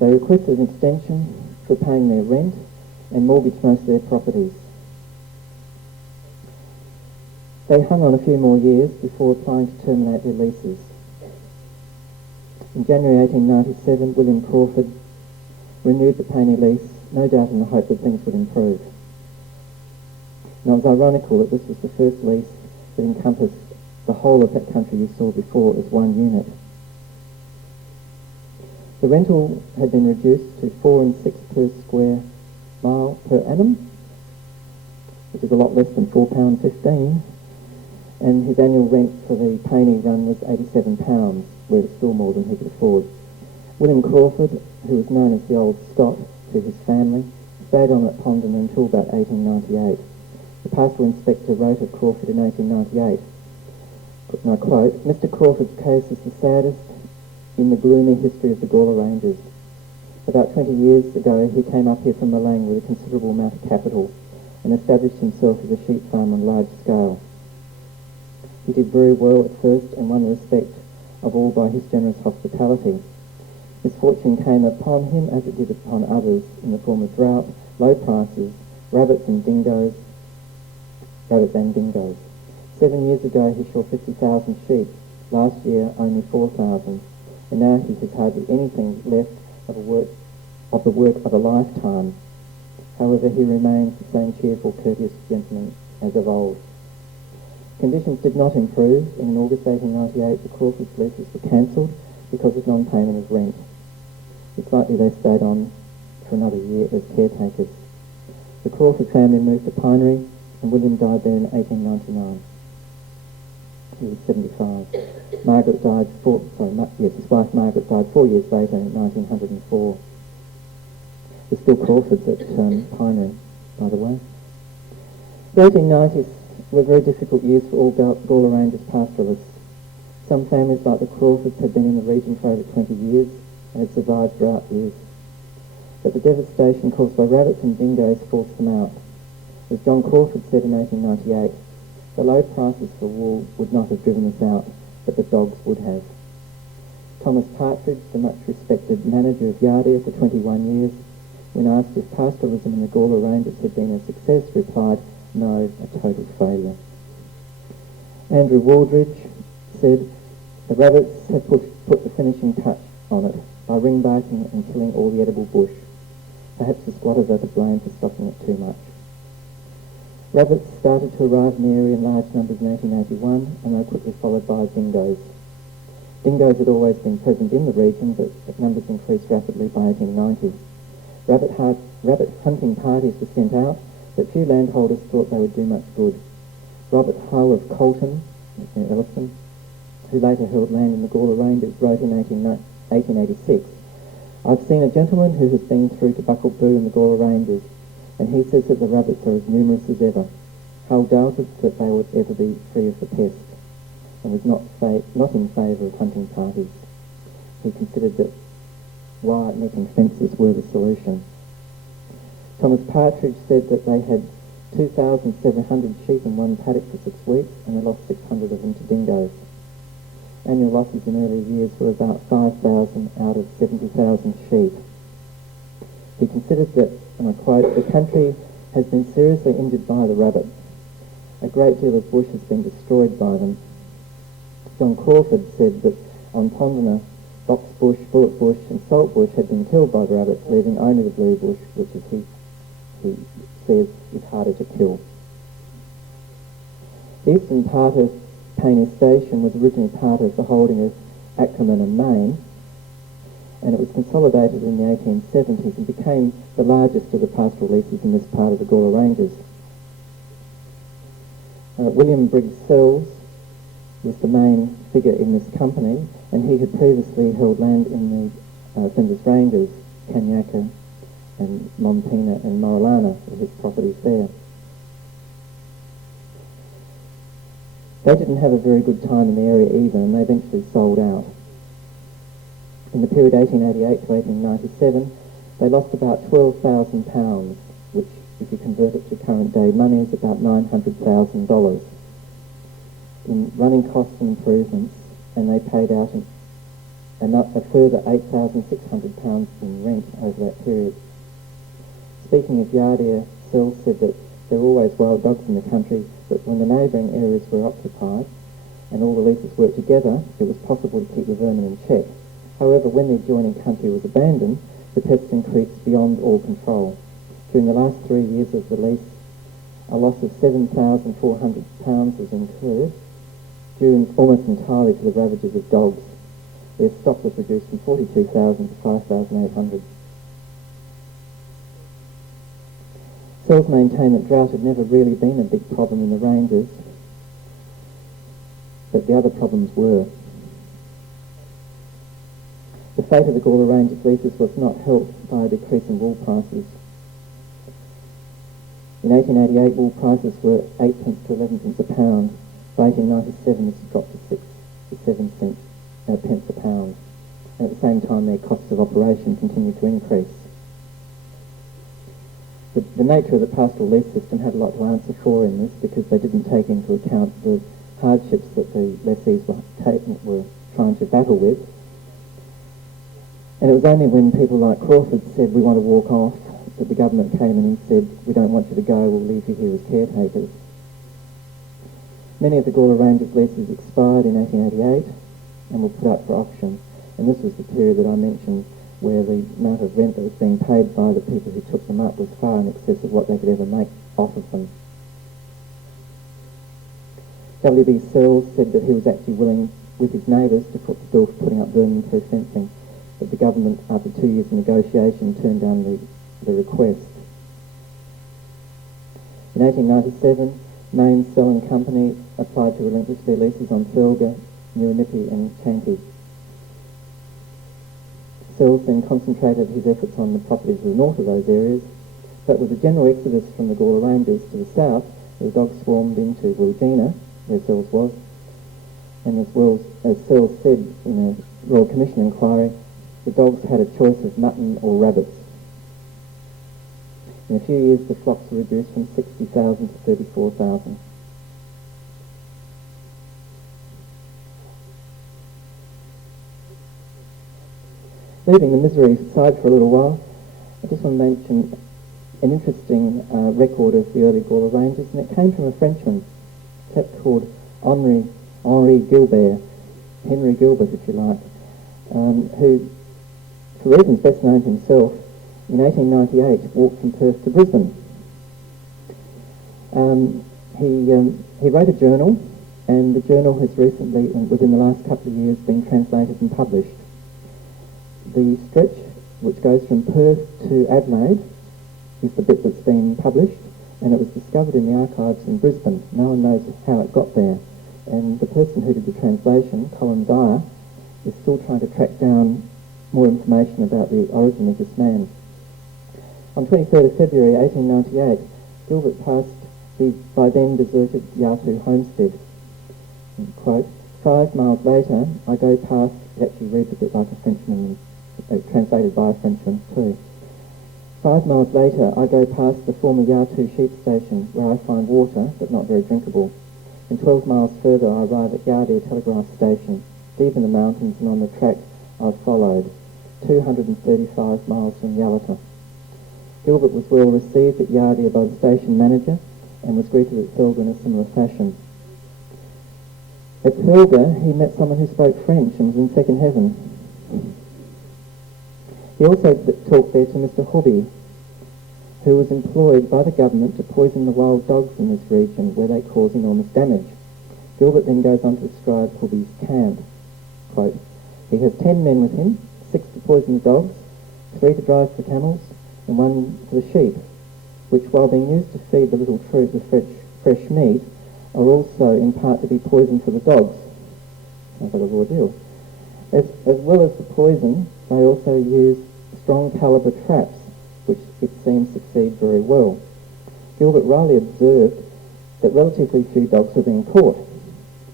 They requested an extension for paying their rent and mortgaged most of their properties. They hung on a few more years before applying to terminate their leases. In January 1897, William Crawford renewed the Paney lease, no doubt in the hope that things would improve. Now, it was ironical that this was the first lease that encompassed the whole of that country you saw before as one unit. The rental had been reduced to 4 and 6 per square mile per annum, which is a lot less than £4.15. And his annual rent for the Paney run was £87, where it's still more than he could afford. William Crawford, who was known as the Old Scot to his family, stayed on at Pondon until about 1898. The pastoral inspector wrote of Crawford in 1898, and I quote, "Mr. Crawford's case is the saddest in the gloomy history of the Gawler Ranges. About 20 years ago he came up here from Malang with a considerable amount of capital and established himself as a sheep farm on a large scale. He did very well at first and won the respect of all by his generous hospitality. Misfortune came upon him as it did upon others in the form of drought, low prices, rabbits and dingoes. 7 years ago he saw 50,000 sheep, last year only 4,000, and now he has hardly anything left of the work of a lifetime. However, he remains the same cheerful, courteous gentleman as of old." Conditions did not improve, and in August 1898 the Crawford's leases were cancelled because of non-payment of rent. It's likely they stayed on for another year as caretakers. The Crawford family moved to Piney, and William died there in 1899. He was 75. His wife Margaret died 4 years later in 1904. There's still Crawfords at Piney, by the way. The 1890s were very difficult years for all Gawler Ranges pastoralists. Some families, like the Crawfords, had been in the region for over 20 years and had survived drought years. But the devastation caused by rabbits and dingoes forced them out. As John Crawford said in 1898, the low prices for wool would not have driven us out, but the dogs would have. Thomas Partridge, the much-respected manager of Eyre for 21 years, when asked if pastoralism in the Gawler Ranges had been a success, replied, "No, a total failure." Andrew Waldridge said, "The rabbits have put the finishing touch on it by ring-barking and killing all the edible bush. Perhaps the squatters are to blame for stocking it too much." Rabbits started to arrive in the area in large numbers in 1881, and they were quickly followed by dingoes. Dingoes had always been present in the region, but numbers increased rapidly by 1890. Rabbit hunting parties were sent out, but few landholders thought they would do much good. Robert Hull of Colton, near Elliston, who later held land in the Gawler Ranges, wrote in 1886, "I've seen a gentleman who has been through to Buckleboo in the Gawler Ranges, and he says that the rabbits are as numerous as ever. Hull doubted that they would ever be free of the pest, and was not in favour of hunting parties. He considered that wire netting fences were the solution." Thomas Partridge said that they had 2,700 sheep in one paddock for 6 weeks, and they lost 600 of them to dingoes. Annual losses in early years were about 5,000 out of 70,000 sheep. He considered that, and I quote, "The country has been seriously injured by the rabbit. A great deal of bush has been destroyed by them." John Crawford said that on Pondina, box bush, bullet bush and salt bush had been killed by the rabbits, leaving only the blue bush, which as he says is harder to kill. The eastern part of Paney Station was originally part of the holding of Ackerman and Main, and it was consolidated in the 1870s and became the largest of the pastoral leases in this part of the Gawler Ranges. William Briggs Sells was the main figure in this company, and he had previously held land in the Flinders Ranges, Kanyaka and Mompina and Moralana were his properties there. They didn't have a very good time in the area either, and they eventually sold out. In the period 1888 to 1897, they lost about £12,000, which, if you convert it to current day money, is about $900,000 in running costs and improvements, and they paid out a further £8,600 in rent over that period. Speaking of Yardia, Sells said that there were always wild dogs in the country, but when the neighbouring areas were occupied and all the leases worked together, it was possible to keep the vermin in check. However, when the adjoining country was abandoned, the pests increased beyond all control. During the last 3 years of the lease, a loss of £7,400 was incurred, due almost entirely to the ravages of dogs. Their stock was reduced from 42,000 to 5,800. Sells maintained that drought had never really been a big problem in the ranges, but the other problems were. The fate of the Gawler Ranges leases was not helped by a decrease in wool prices. In 1888, wool prices were 8 pence to 11 pence a pound. By 1897, this dropped to 6 to 7 pence a pound. And at the same time, their costs of operation continued to increase. The nature of the pastoral lease system had a lot to answer for in this, because they didn't take into account the hardships that the lessees were trying to battle with. And it was only when people like Crawford said, "We want to walk off," that the government came in and said, "We don't want you to go, we'll leave you here as caretakers." Many of the Gawler Ranges leases expired in 1888 and were put up for auction, and this was the period that I mentioned where the amount of rent that was being paid by the people who took them up was far in excess of what they could ever make off of them. W.B. Sells said that he was actually willing with his neighbours to foot the bill for putting up vermin-proof fencing, but the government, after 2 years of negotiation, turned down the request. In 1897, Main Cell and Company applied to relinquish their leases on Thurlga, Nuranipi and Chanty. Sells then concentrated his efforts on the properties to the north of those areas, but with a general exodus from the Gawler Ranges to the south, the dogs swarmed into Wilgina, where Sells was, and as Sells said in a Royal Commission inquiry, the dogs had a choice of mutton or rabbits. In a few years, the flocks were reduced from 60,000 to 34,000. Leaving the misery aside for a little while, I just want to mention an interesting record of the early Gawler Ranges, and it came from a Frenchman, a chap called Henri Gilbert, Henry Gilbert if you like, who, for reasons best known to himself, in 1898 walked from Perth to Brisbane. He wrote a journal, and the journal has recently, within the last couple of years, been translated and published. The stretch which goes from Perth to Adelaide is the bit that's been published, and it was discovered in the archives in Brisbane. No one knows how it got there, and the person who did the translation, Colin Dyer, is still trying to track down more information about the origin of this man. On 23rd of February 1898, Gilbert passed the by then deserted Yatu homestead. And, quote, 5 miles later, I go past, it actually reads a bit like a Frenchman, translated by a Frenchman too. 5 miles later, I go past the former Yatu sheep station, where I find water, but not very drinkable. And 12 miles further, I arrive at Yardere telegraph station, deep in the mountains and on the track I've followed, 235 miles from Yalata. Gilbert was well received at Yardere by the station manager and was greeted at Thurlga in a similar fashion. At Thurlga, he met someone who spoke French and was in second heaven. He also talked there to Mr. Hobby, who was employed by the government to poison the wild dogs in this region where they cause enormous damage. Gilbert then goes on to describe Hobby's camp. Quote, he has 10 men with him, 6 to poison the dogs, 3 to drive the camels, and 1 for the sheep, which, while being used to feed the little troop with fresh meat, are also in part to be poisoned for the dogs. Sounds like a raw deal. As well as the poison, they also use strong calibre traps, which it seems succeed very well. Gilbert Riley observed that relatively few dogs were being caught,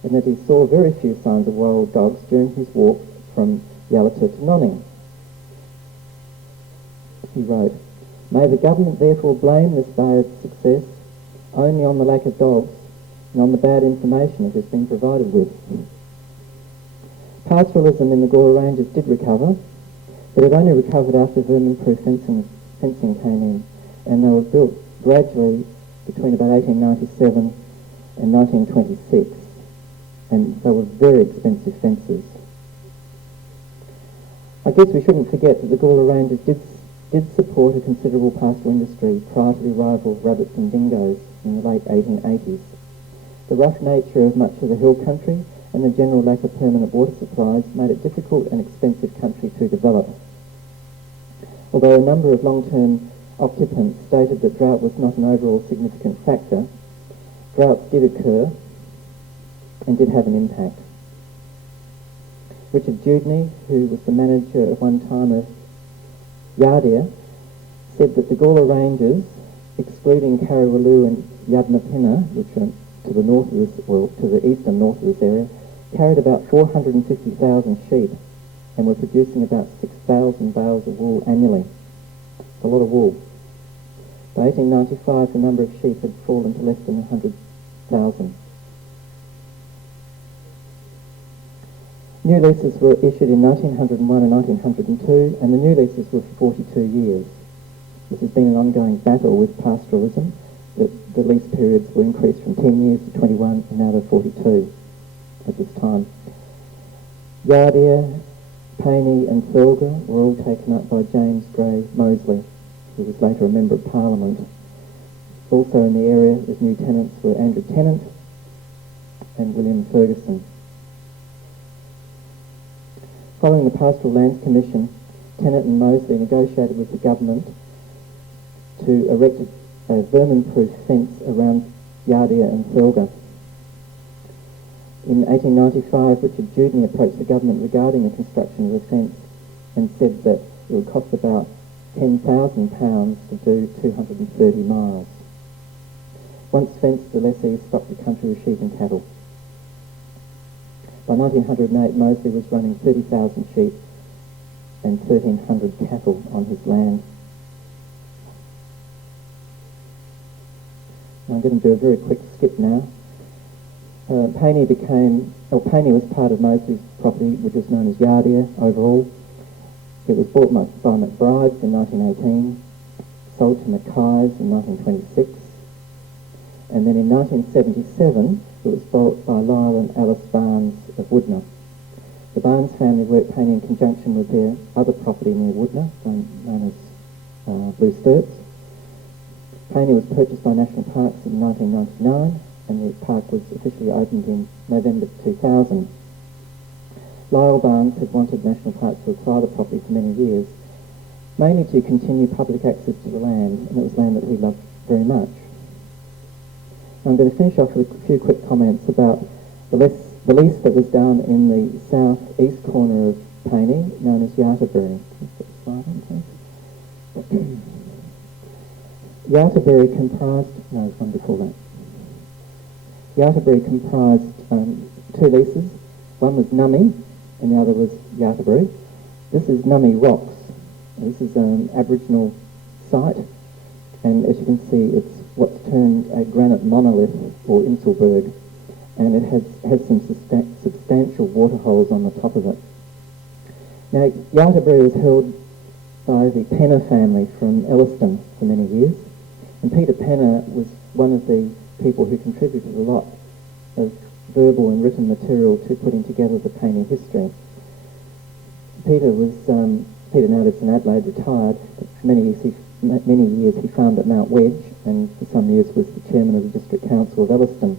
and that he saw very few signs of wild dogs during his walk from Yalata to Nonning. He wrote, may the government therefore blame this bad success only on the lack of dogs and on the bad information it has been provided with. Pastoralism in the Gawler Ranges did recover, but it only recovered after vermin-proof fencing came in, and they were built gradually between about 1897 and 1926, and they were very expensive fences. I guess we shouldn't forget that the Gawler Ranges did support a considerable pastoral industry prior to the arrival of rabbits and dingoes in the late 1880s. The rough nature of much of the hill country and the general lack of permanent water supplies made it difficult and expensive country to develop. Although a number of long-term occupants stated that drought was not an overall significant factor, droughts did occur and did have an impact. Richard Dewdney, who was the manager at one time of Yardere, said that the Gawler Ranges, excluding Carrawaloo and Yadnapinna, which are to the north of this, well, to the east and north of this area, carried about 450,000 sheep and were producing about 6,000 bales of wool annually. A lot of wool. By 1895, the number of sheep had fallen to less than 100,000. New leases were issued in 1901 and 1902, and the new leases were for 42 years. This has been an ongoing battle with pastoralism. The lease periods were increased from 10 years to 21 and now to 42 at this time. Yardere, Paney and Thurlga were all taken up by James Gray Moseley, who was later a Member of Parliament. Also in the area as new tenants were Andrew Tennant and William Ferguson. Following the Pastoral Lands Commission, Tennant and Moseley negotiated with the government to erect a vermin-proof fence around Yardia and Thurlga. In 1895, Richard Dewdney approached the government regarding the construction of the fence and said that it would cost about £10,000 to do 230 miles. Once fenced, the lessees stocked the country with sheep and cattle. By 1908, Moseley was running 30,000 sheep and 1,300 cattle on his land. I'm going to do a very quick skip now. Paney was part of Moseley's property, which was known as Yardia overall. It was bought by McBride's in 1918, sold to Mackay's in 1926, and then in 1977 it was bought by Lyle and Alice Barnes of Woodner. The Barnes family worked Paney in conjunction with their other property near Woodner, known as Blue Sturts. Paney was purchased by National Parks in 1999, and the park was officially opened in November 2000. Lyle Barnes had wanted National Parks to acquire the property for many years, mainly to continue public access to the land, and it was land that he loved very much. I'm going to finish off with a few quick comments about the lease that was down in the south-east corner of Paney, known as Yartabury. Yartabury comprised, no, there's one before that. Yartabury comprised two leases. One was Nummy, and the other was Yartabury. This is Nummy Rocks. This is an Aboriginal site, and as you can see, it's what's termed a granite monolith, or Inselberg, and it has some substantial waterholes on the top of it. Now, Yartabury was held by the Penner family from Elliston for many years, and Peter Penner was one of the people who contributed a lot of verbal and written material to putting together the Paney history. Peter now lives in Adelaide, retired, but for many years he farmed at Mount Wedge, and for some years was the chairman of the District Council of Elliston.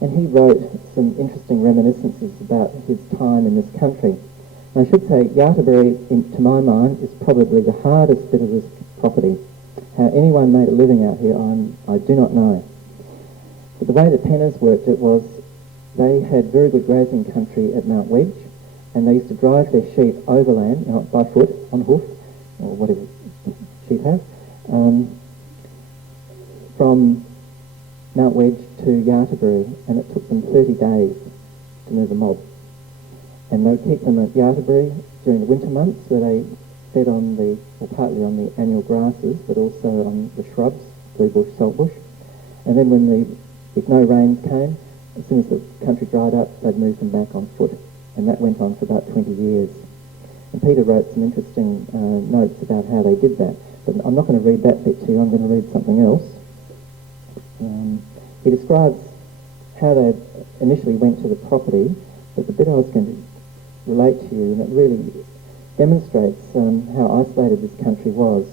And he wrote some interesting reminiscences about his time in this country. And I should say, Yartabury, to my mind, is probably the hardest bit of this property. How anyone made a living out here, I do not know. But the way the Penners worked it was, they had very good grazing country at Mount Wedge, and they used to drive their sheep overland, by foot, on hoof, or whatever sheep have, from Mount Wedge to Yartabury, and it took them 30 days to move a mob. And they would keep them at Yartabury during the winter months, where they fed on partly on the annual grasses, but also on the shrubs, blue bush, salt bush. And then if no rains came, as soon as the country dried up, they'd move them back on foot. And that went on for about 20 years. And Peter wrote some interesting notes about how they did that. But I'm not going to read that bit to you, I'm going to read something else. He describes how they initially went to the property, but the bit I was going to relate to you, and it really demonstrates how isolated this country was.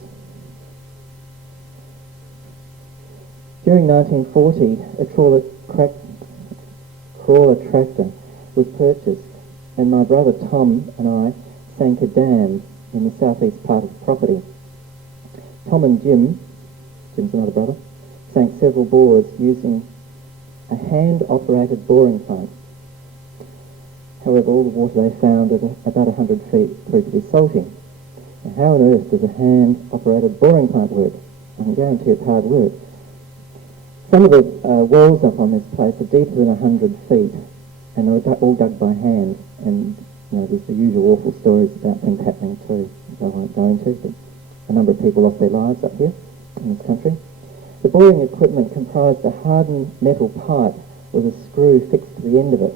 During 1940, a crawler tractor was purchased, and my brother Tom and I sank a dam in the southeast part of the property. Tom and Jim's another brother, sank several bores using a hand-operated boring plant. However, all the water they found at about 100 feet proved to be salty. Now, how on earth does a hand-operated boring plant work? I can guarantee it's hard work. Some of the wells up on this place are deeper than 100 feet, and they were all dug by hand. And there's the usual awful stories about things happening too, which I won't go into, but a number of people lost their lives up here in this country. The boring equipment comprised a hardened metal pipe with a screw fixed to the end of it.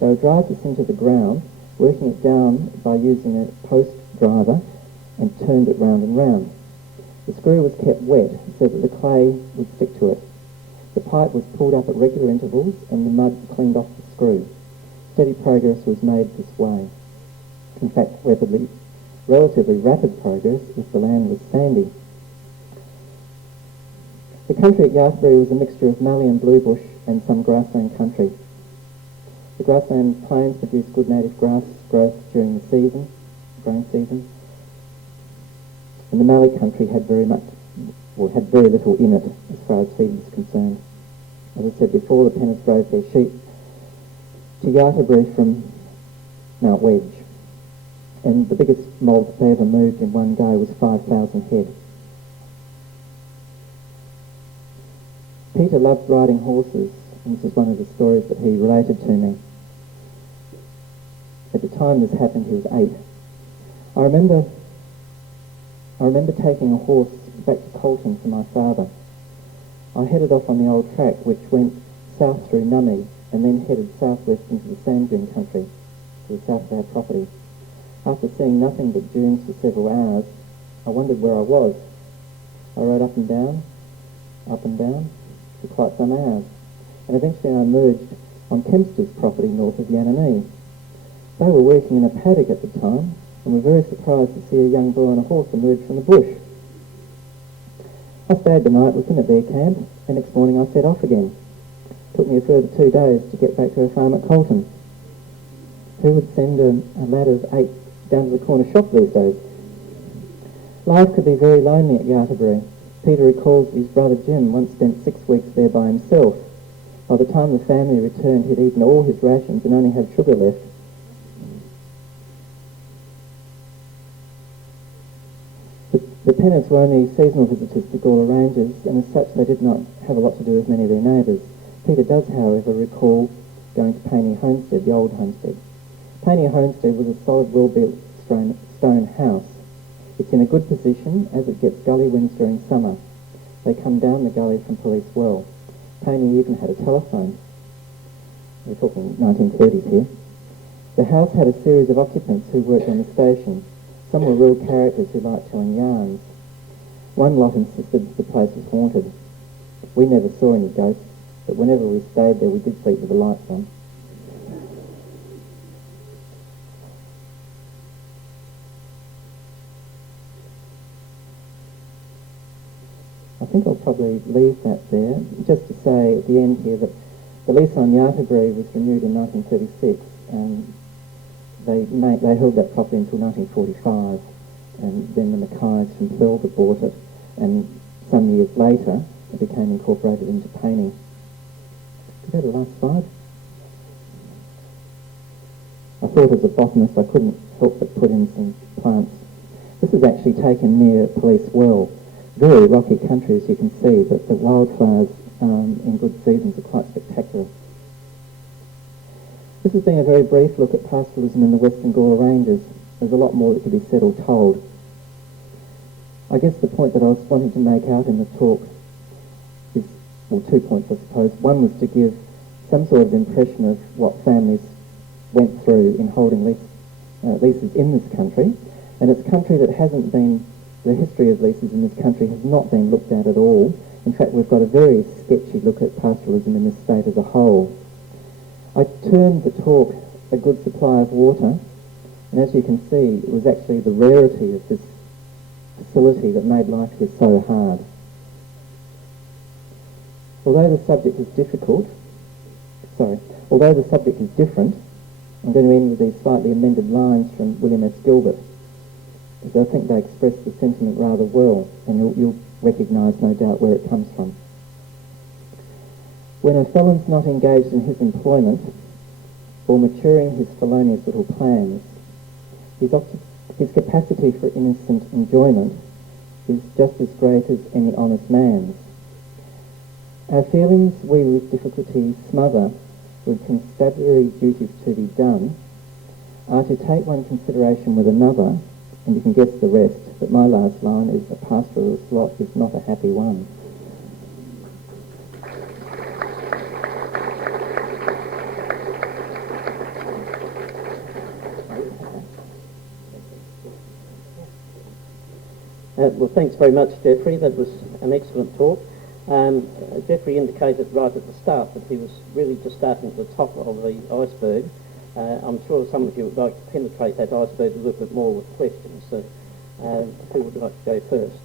They would drive this into the ground, working it down by using a post driver, and turned it round and round. The screw was kept wet so that the clay would stick to it. The pipe was pulled up at regular intervals and the mud cleaned off the screw. Steady progress was made this way. In fact, relatively rapid progress if the land was sandy. The country at Yartabury was a mixture of mallee and blue bush and some grassland country. The grassland plains produce good native grass growth during the growing season, and the Mallee country had very little in it as far as feed was concerned. As I said before, the Penners drove their sheep to Yarterbury from Mount Wedge, and the biggest mob they ever moved in one go was 5,000 head. Peter loved riding horses, and this is one of the stories that he related to me. At the time this happened, he was 8. I remember taking a horse back to Colton for my father. I headed off on the old track, which went south through Nummy and then headed southwest into the sand dune country to the south of our property. After seeing nothing but dunes for several hours, I wondered where I was. I rode up and down, for quite some hours, and eventually I emerged on Kempster's property north of Yananee. They were working in a paddock at the time, and were very surprised to see a young boy on a horse emerge from the bush. I stayed the night with them at their camp, and next morning I set off again. It took me a further 2 days to get back to a farm at Colton. Who would send a lad of 8 down to the corner shop these days? Life could be very lonely at Yarterbury. Peter recalls his brother Jim once spent 6 weeks there by himself. By the time the family returned, he'd eaten all his rations and only had sugar left. The Penners were only seasonal visitors to Gawler Ranges, and as such they did not have a lot to do with many of their neighbours. Peter does, however, recall going to Paney Homestead, the old homestead. Paney Homestead was a solid, well-built stone house. It's in a good position as it gets gully winds during summer. They come down the gully from Police Well. Paney even had a telephone. We're talking 1930s here. The house had a series of occupants who worked on the station. Some were real characters who liked telling yarns. One lot insisted the place was haunted. We never saw any ghosts, but whenever we stayed there we did sleep with the lights on. I think I'll probably leave that there, just to say at the end here that the lease on Yarterbury was renewed in 1936, and they held that property until 1945, and then the Mackays from Belver bought it, and some years later it became incorporated into Paney. Go to the last slide. I thought as a botanist I couldn't help but put in some plants. This is actually taken near Police Well. Very rocky country, as you can see, but the wildflowers in good seasons are quite spectacular. This has been a very brief look at pastoralism in the Western Gawler Ranges. There's a lot more that could be said or told. I guess the point that I was wanting to make out in the talk is, well, 2 points I suppose. One was to give some sort of impression of what families went through in holding leases in this country, and it's a country that hasn't been, the history of leases in this country has not been looked at all. In fact, we've got a very sketchy look at pastoralism in this state as a whole. I termed the talk A Good Supply of Water, and as you can see, it was actually the rarity of this facility that made life here so hard. Although the subject is different, I'm going to end with these slightly amended lines from William S. Gilbert, because I think they express the sentiment rather well, and you'll recognise, no doubt, where it comes from. When a felon's not engaged in his employment, or maturing his felonious little plans, his capacity for innocent enjoyment is just as great as any honest man's. Our feelings we with difficulty smother with constabulary duties to be done are to take one consideration with another, and you can guess the rest, but my last line is, a pastoralist lot is not a happy one. Well, thanks very much, Geoffrey. That was an excellent talk. Geoffrey indicated right at the start that he was really just starting at the top of the iceberg. I'm sure some of you would like to penetrate that iceberg a little bit more with questions. So, who would like to go first?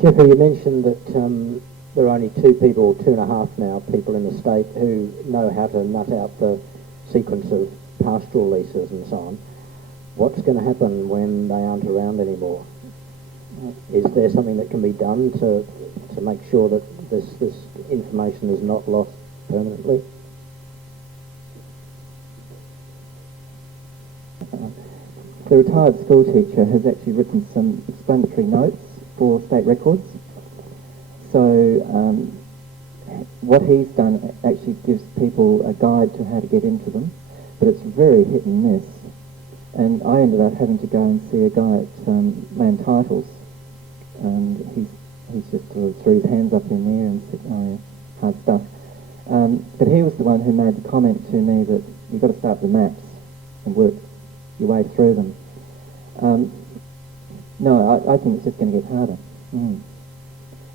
Geoffrey, you mentioned that there are only 2 people, 2.5 now, people in the state who know how to nut out the sequence of pastoral leases and so on. What's going to happen when they aren't around anymore? Is there something that can be done to make sure that this information is not lost permanently? The retired school teacher has actually written some explanatory notes for state records. So what he's done actually gives people a guide to how to get into them, but it's very hit and miss. And I ended up having to go and see a guy at Land Titles, and he's just sort of threw his hands up in the air and said, oh yeah, hard stuff. But he was the one who made the comment to me that you've got to start with the maps and work your way through them. No, I think it's just going to get harder.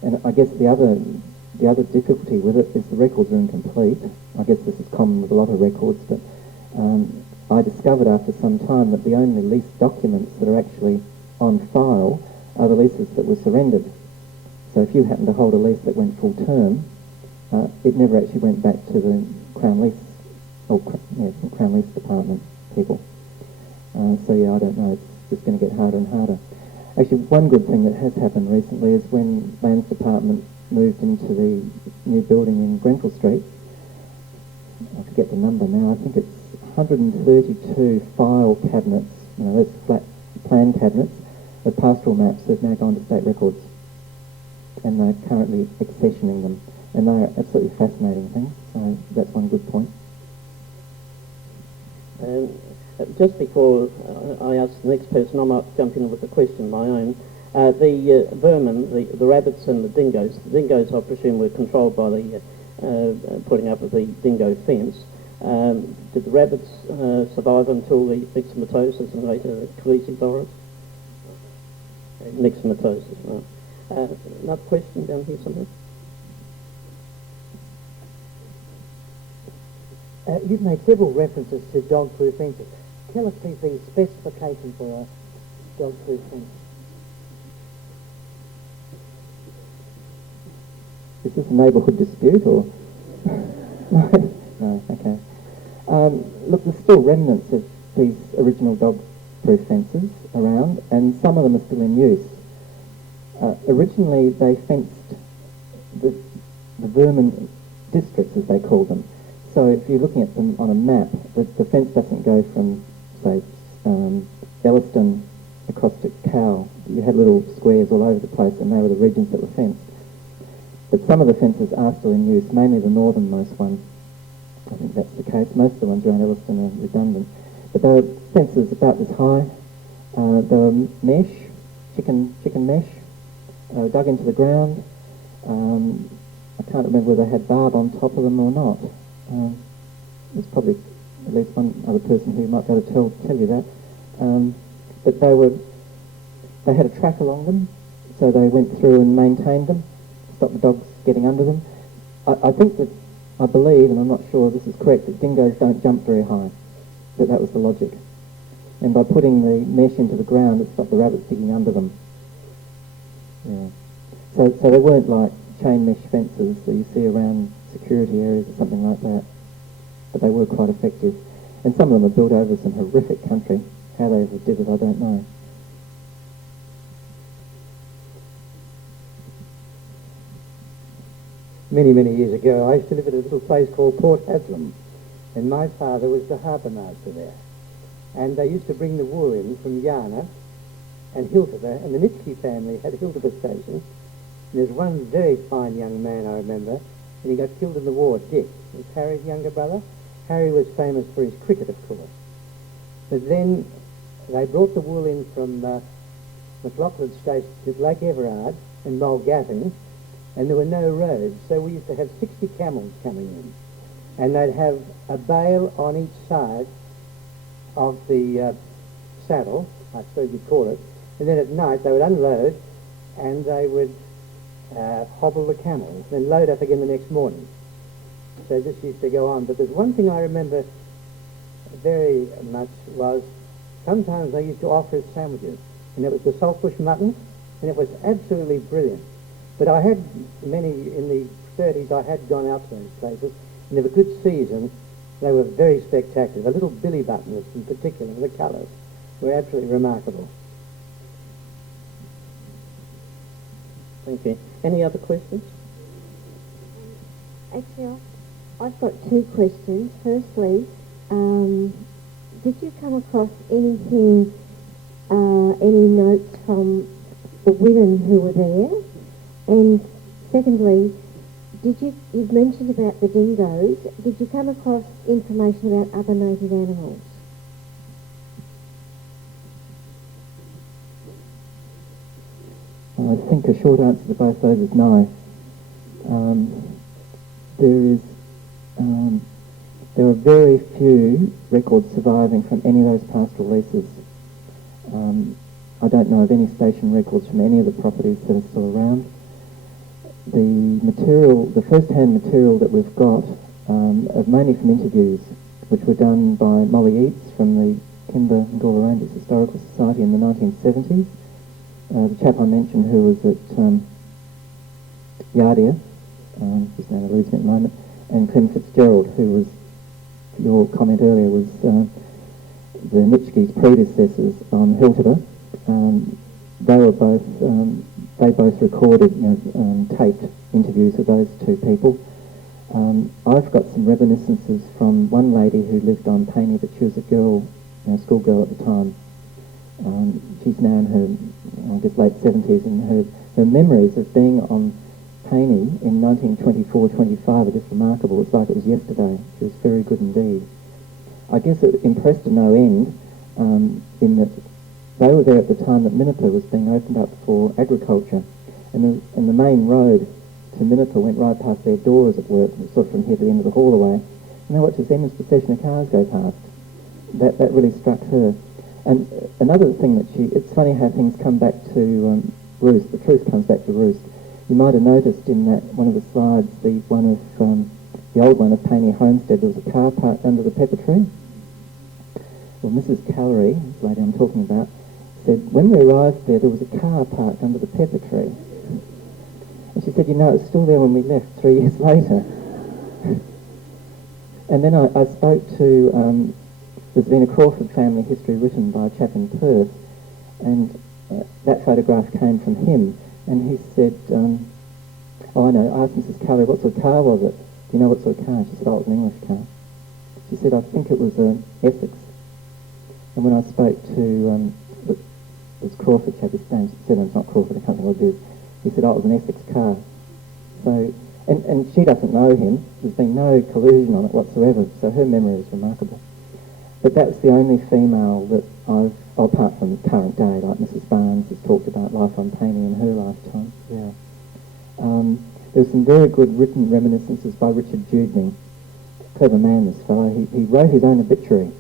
And I guess the other difficulty with it is the records are incomplete. I guess this is common with a lot of records, but I discovered after some time that the only lease documents that are actually on file are the leases that were surrendered. So if you happen to hold a lease that went full term, it never actually went back to the Crown Lease, Crown Lease Department people. So yeah, I don't know, it's just going to get harder and harder. Actually, one good thing that has happened recently is when Lands Department moved into the new building in Grenfell Street, I forget the number now, I think it's 132 file cabinets, those flat plan cabinets, the pastoral maps have now gone to state records, and they're currently accessioning them, and they're absolutely fascinating things, so that's one good point. Just before I ask the next person, I might jump in with a question of my own. The vermin, the rabbits and the dingoes I presume were controlled by the putting up of the dingo fence. Did the rabbits survive until the myxomatosis and later the calicivirus? Myxomatosis, right. Another question down here somewhere? You've made several references to dog-proof fences. Tell us, please, the specification for a dog-proof fence. Is this a neighbourhood dispute, or...? No, okay. Look, there's still remnants of these original dog-proof fences around, and some of them are still in use. Originally, they fenced the vermin districts, as they call them. So if you're looking at them on a map, the fence doesn't go from, say, Elliston across to Cow. You had little squares all over the place, and they were the regions that were fenced. But some of the fences are still in use, mainly the northernmost one. I think that's the case. Most of the ones around Elliston are redundant. But they were fences about this high. They were mesh, chicken mesh, dug into the ground. I can't remember whether they had barb on top of them or not. There's probably at least one other person who might be able to tell you that. But they had a track along them, so they went through and maintained them, stopped the dogs getting under them. I believe, and I'm not sure this is correct, that dingoes don't jump very high. That was the logic. And by putting the mesh into the ground, it stopped the rabbits digging under them. Yeah. So they weren't like chain mesh fences that you see around security areas or something like that, but they were quite effective. And some of them are built over some horrific country. How they ever did it, I don't know. Many, many years ago, I used to live at a little place called Port Haslam, and my father was the harbour master there. And they used to bring the wool in from Yarna and Hiltova, and the Nitsky family had Hiltova Station. And there's one very fine young man, I remember, and he got killed in the war, Dick. He was Harry's younger brother. Harry was famous for his cricket, of course. But then they brought the wool in from McLaughlin Station to Lake Everard and Mulgavin, and there were no roads, so we used to have 60 camels coming in, and they'd have a bale on each side of the saddle, I suppose you'd call it, and then at night they would unload and they would hobble the camels, then load up again the next morning. So this used to go on. But there's one thing I remember very much was sometimes they used to offer us sandwiches, and it was the saltbush mutton, and it was absolutely brilliant. But I had many, in the 30s, I had gone out to those places, and they were good season. They were very spectacular. The little billy buttons in particular, the colours, were absolutely remarkable. Thank you. Any other questions? Actually, I've got two questions. Firstly, did you come across anything, any notes from the women who were there? And secondly, you've mentioned about the dingoes. Did you come across information about other native animals? I think a short answer to both those is no. There are very few records surviving from any of those pastoral leases. I don't know of any station records from any of the properties that are still around. The first-hand material that we've got, mainly from interviews, which were done by Molly Eates from the Kimber and Gawler Ranges Historical Society in the 1970s. The chap I mentioned who was at Yardia, his name eludes me at the moment, and Clem Fitzgerald, who was, your comment earlier, was the Nitschke's predecessors on Hilteba. They both recorded, taped interviews with those two people. I've got some reminiscences from one lady who lived on Paney, but she was a girl, schoolgirl at the time. She's now in her, late 70s, and her memories of being on Paney in 1924-25 are just remarkable. It's like it was yesterday. She was very good indeed. I guess it impressed to no end in that they were there at the time that Minnipa was being opened up for agriculture, and the main road to Minnipa went right past their door, as it were, sort of from here to the end of the haulaway, and they watched this endless procession of cars go past. That really struck her. And another thing it's funny how things come back to roost. The truth comes back to roost. You might have noticed in that one of the slides, the old one of Paney Homestead, there was a car parked under the pepper tree. Well, Mrs. Callery, the lady I'm talking about, said when we arrived there was a car parked under the pepper tree. And she said, it was still there when we left 3 years later. And then I spoke to, there's been a Crawford family history written by a chap in Perth, and that photograph came from him, and he said, I asked Mrs. Callery, what sort of car was it? Do you know what sort of car? She said, it was an English car. She said, I think it was an Essex. And when I spoke to this Crawford chap, his name said it's not Crawford, I can't think what it is. He said, it was an Essex car. So, and she doesn't know him. There's been no collusion on it whatsoever, so her memory is remarkable. But that's the only female that apart from current day, like Mrs. Barnes has talked about life on Paney in her lifetime. Yeah. There's some very good written reminiscences by Richard Judening. Clever man, this fellow. He wrote his own obituary.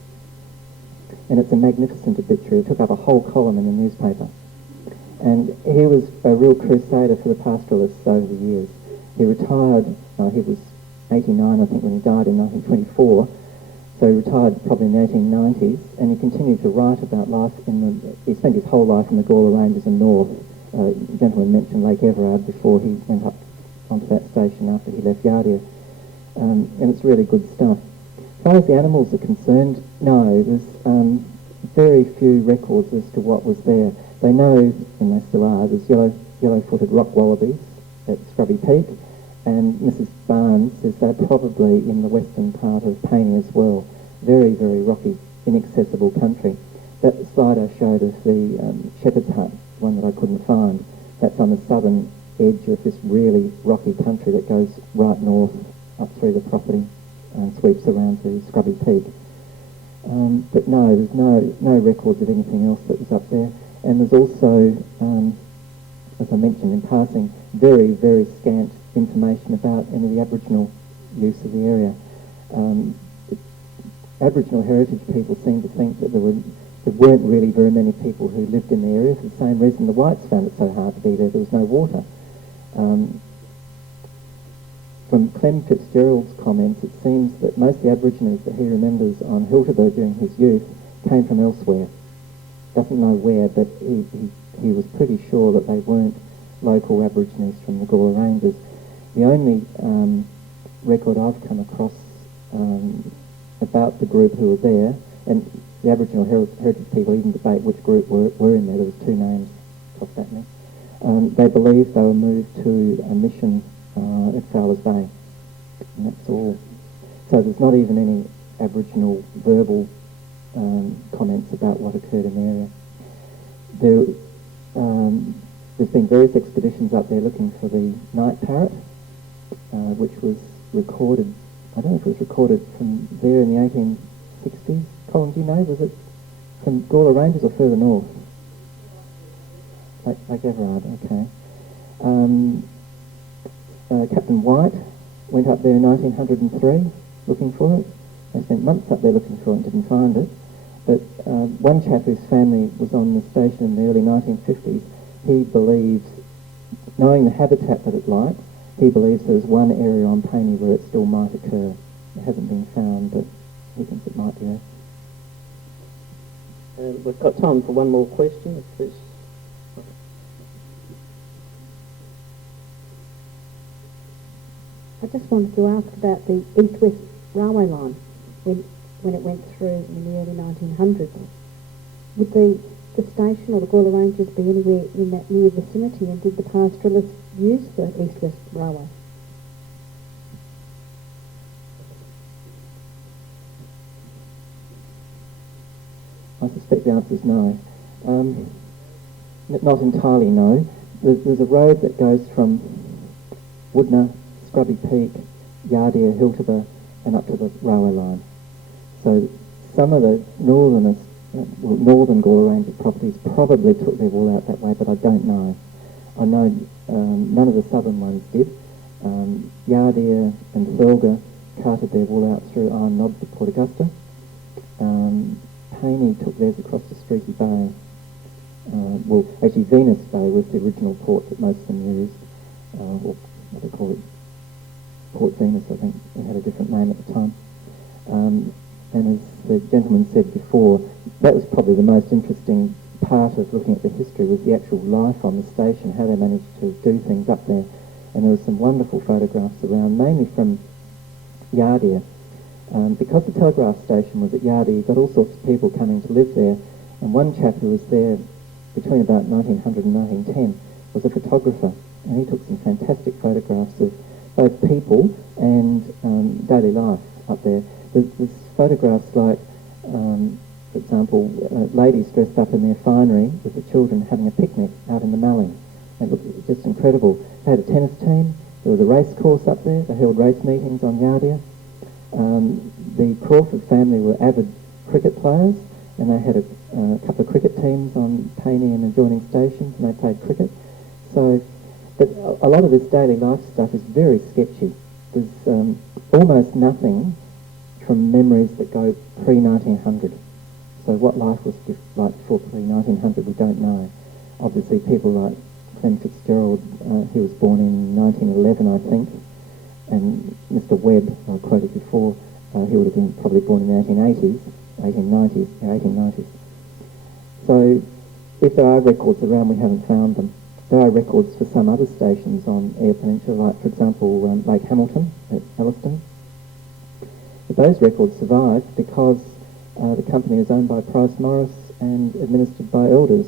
And it's a magnificent obituary. It took up a whole column in the newspaper. And he was a real crusader for the pastoralists over the years. He retired, he was 89, I think, when he died in 1924. So he retired probably in the 1890s, and he continued to write about life he spent his whole life in the Gawler Ranges and north. The gentleman mentioned Lake Everard before he went up onto that station after he left Yardia. And it's really good stuff. As far as the animals are concerned, no, there's very few records as to what was there. They know, and they still are, there's yellow-footed rock wallabies at Scrubby Peak, and Mrs. Barnes says they're probably in the western part of Paney as well. Very, very rocky, inaccessible country. That slide I showed of the shepherd's hut, one that I couldn't find, that's on the southern edge of this really rocky country that goes right north up through the property and sweeps around to Scrubby Peak. But no, there's no records of anything else that was up there. And there's also, as I mentioned in passing, very, very scant information about any of the Aboriginal use of the area. Aboriginal heritage people seem to think that there weren't really very many people who lived in the area for the same reason the whites found it so hard to be there. There was no water. From Clem Fitzgerald's comments, it seems that most of the Aborigines that he remembers on Hilteba during his youth came from elsewhere. Doesn't know where, but he was pretty sure that they weren't local Aborigines from the Gawler Ranges. The only record I've come across about the group who were there, and the Aboriginal heritage people even debate which group were in there. There was two names tossed at me. They believe they were moved to a mission at Fowler's Bay, and that's all. So there's not even any Aboriginal verbal comments about what occurred in the area. There's been various expeditions up there looking for the night parrot, which was recorded, I don't know if it was recorded from there in the 1860s. Colin, do you know, was it from Gawler Ranges or further north? Like Everard, okay. Captain White went up there in 1903 looking for it. They spent months up there looking for it and didn't find it. But one chap whose family was on the station in the early 1950s, he believes, knowing the habitat that it liked, he believes there's one area on Paney where it still might occur. It hasn't been found, but he thinks it might be there. We've got time for one more question, please. I just wanted to ask about the east-west railway line when it went through in the early 1900s. Would the station or the Gawler Ranges be anywhere in that near vicinity, and did the pastoralists use the east-west railway? I suspect the answer is no. Not entirely no. There's a road that goes from Woodner, Scrubby Peak, Yardere, Hiltaba, and up to the railway line. So some of the northern Gawler Ranges properties probably took their wool out that way, but I don't know. I know none of the southern ones did. Yardere and Thurlga carted their wool out through Iron Knob to Port Augusta. Paney took theirs across to Streaky Bay. Well, actually Venus Bay was the original port that most of them used, or what they call it, Port Venus, I think. It had a different name at the time. And as the gentleman said before, that was probably the most interesting part of looking at the history, was the actual life on the station, how they managed to do things up there. And there were some wonderful photographs around, mainly from Yardere. Because the telegraph station was at Yardere, you got all sorts of people coming to live there, and one chap who was there between about 1900 and 1910 was a photographer, and he took some fantastic photographs of both people and daily life up there. There's photographs like, for example, ladies dressed up in their finery with the children having a picnic out in the Malling. It looked just incredible. They had a tennis team, there was a race course up there, they held race meetings on Yardere. The Crawford family were avid cricket players, and they had a couple of cricket teams on Paney and adjoining stations, and they played cricket. So, but a lot of this daily life stuff is very sketchy. There's almost nothing from memories that go pre-1900. So what life was like before pre-1900, we don't know. Obviously people like Clem Fitzgerald, he was born in 1911, I think, and Mr. Webb, I quoted before, he would have been probably born in the 1890s. So if there are records around, we haven't found them. There are records for some other stations on Eyre Peninsula, like, for example, Lake Hamilton at Elliston. But those records survived because the company was owned by Price Morris and administered by elders.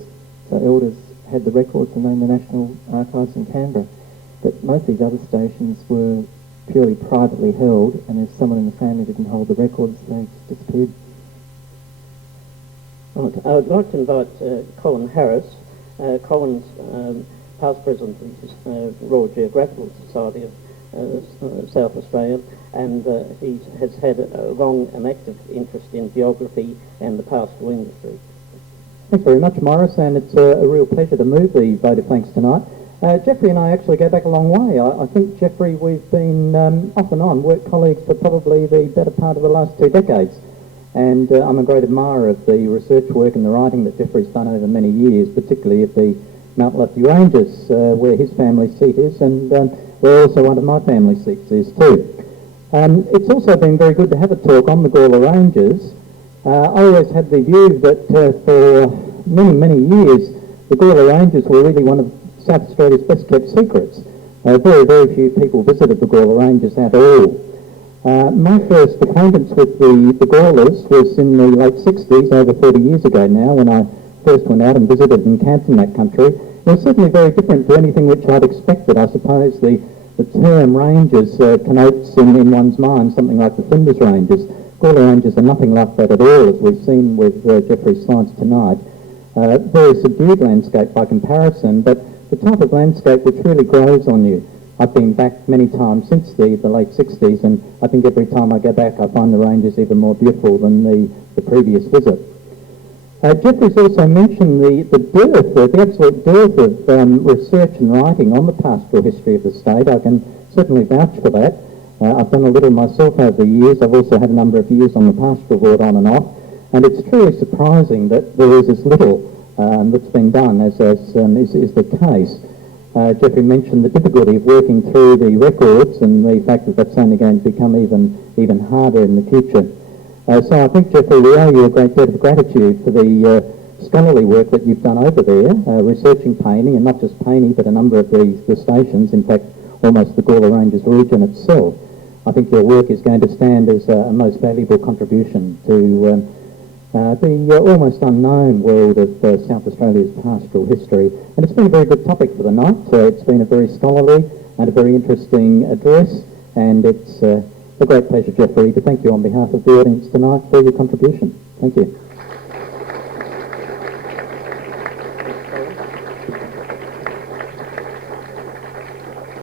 So elders had the records, and then the National Archives in Canberra. But most of these other stations were purely privately held, and if someone in the family didn't hold the records, they just disappeared. Right. I would like to invite Colin Harris. Colin's past president of the Royal Geographical Society of South Australia, and he has had a long and active interest in geography and the pastoral industry. Thanks very much, Morris, and it's a real pleasure to move the vote of thanks tonight. Geoffrey and I actually go back a long way. I think, Geoffrey, we've been off and on work colleagues for probably the better part of the last 2 decades. And I'm a great admirer of the research work and the writing that Geoffrey's done over many years, particularly of the Mount Lofty Ranges, where his family seat is, and where also one of my family seats is too. It's also been very good to have a talk on the Gawler Ranges. I always had the view that for many, many years, the Gawler Ranges were really one of South Australia's best kept secrets. Very, very few people visited the Gawler Ranges at all. My first acquaintance with the Gawlers was in the late 60s, over 40 years ago now, when I first went out and visited and camped in that country. It was certainly very different to anything which I'd expected. I suppose the term ranges connotes in one's mind something like the Flinders Ranges. Gawler Ranges are nothing like that at all, as we've seen with Geoffrey's slides tonight. Very subdued landscape by comparison, but the type of landscape which really grows on you. I've been back many times since the late 60s, and I think every time I go back I find the ranges even more beautiful than the previous visit. Geoffrey's also mentioned the absolute dearth of research and writing on the pastoral history of the state. I can certainly vouch for that. I've done a little myself over the years. I've also had a number of years on the pastoral board on and off, and it's truly surprising that there is as little that's been done as is the case. Geoffrey mentioned the difficulty of working through the records and the fact that that's only going to become even harder in the future. So I think, Geoffrey, we owe you a great debt of gratitude for the scholarly work that you've done over there, researching Paney, and not just Paney, but a number of the stations, in fact, almost the Gawler Ranges region itself. I think your work is going to stand as a most valuable contribution to the almost unknown world of South Australia's pastoral history. And it's been a very good topic for the night. It's been a very scholarly and a very interesting address, and it's a great pleasure, Geoffrey, to thank you on behalf of the audience tonight for your contribution. Thank you.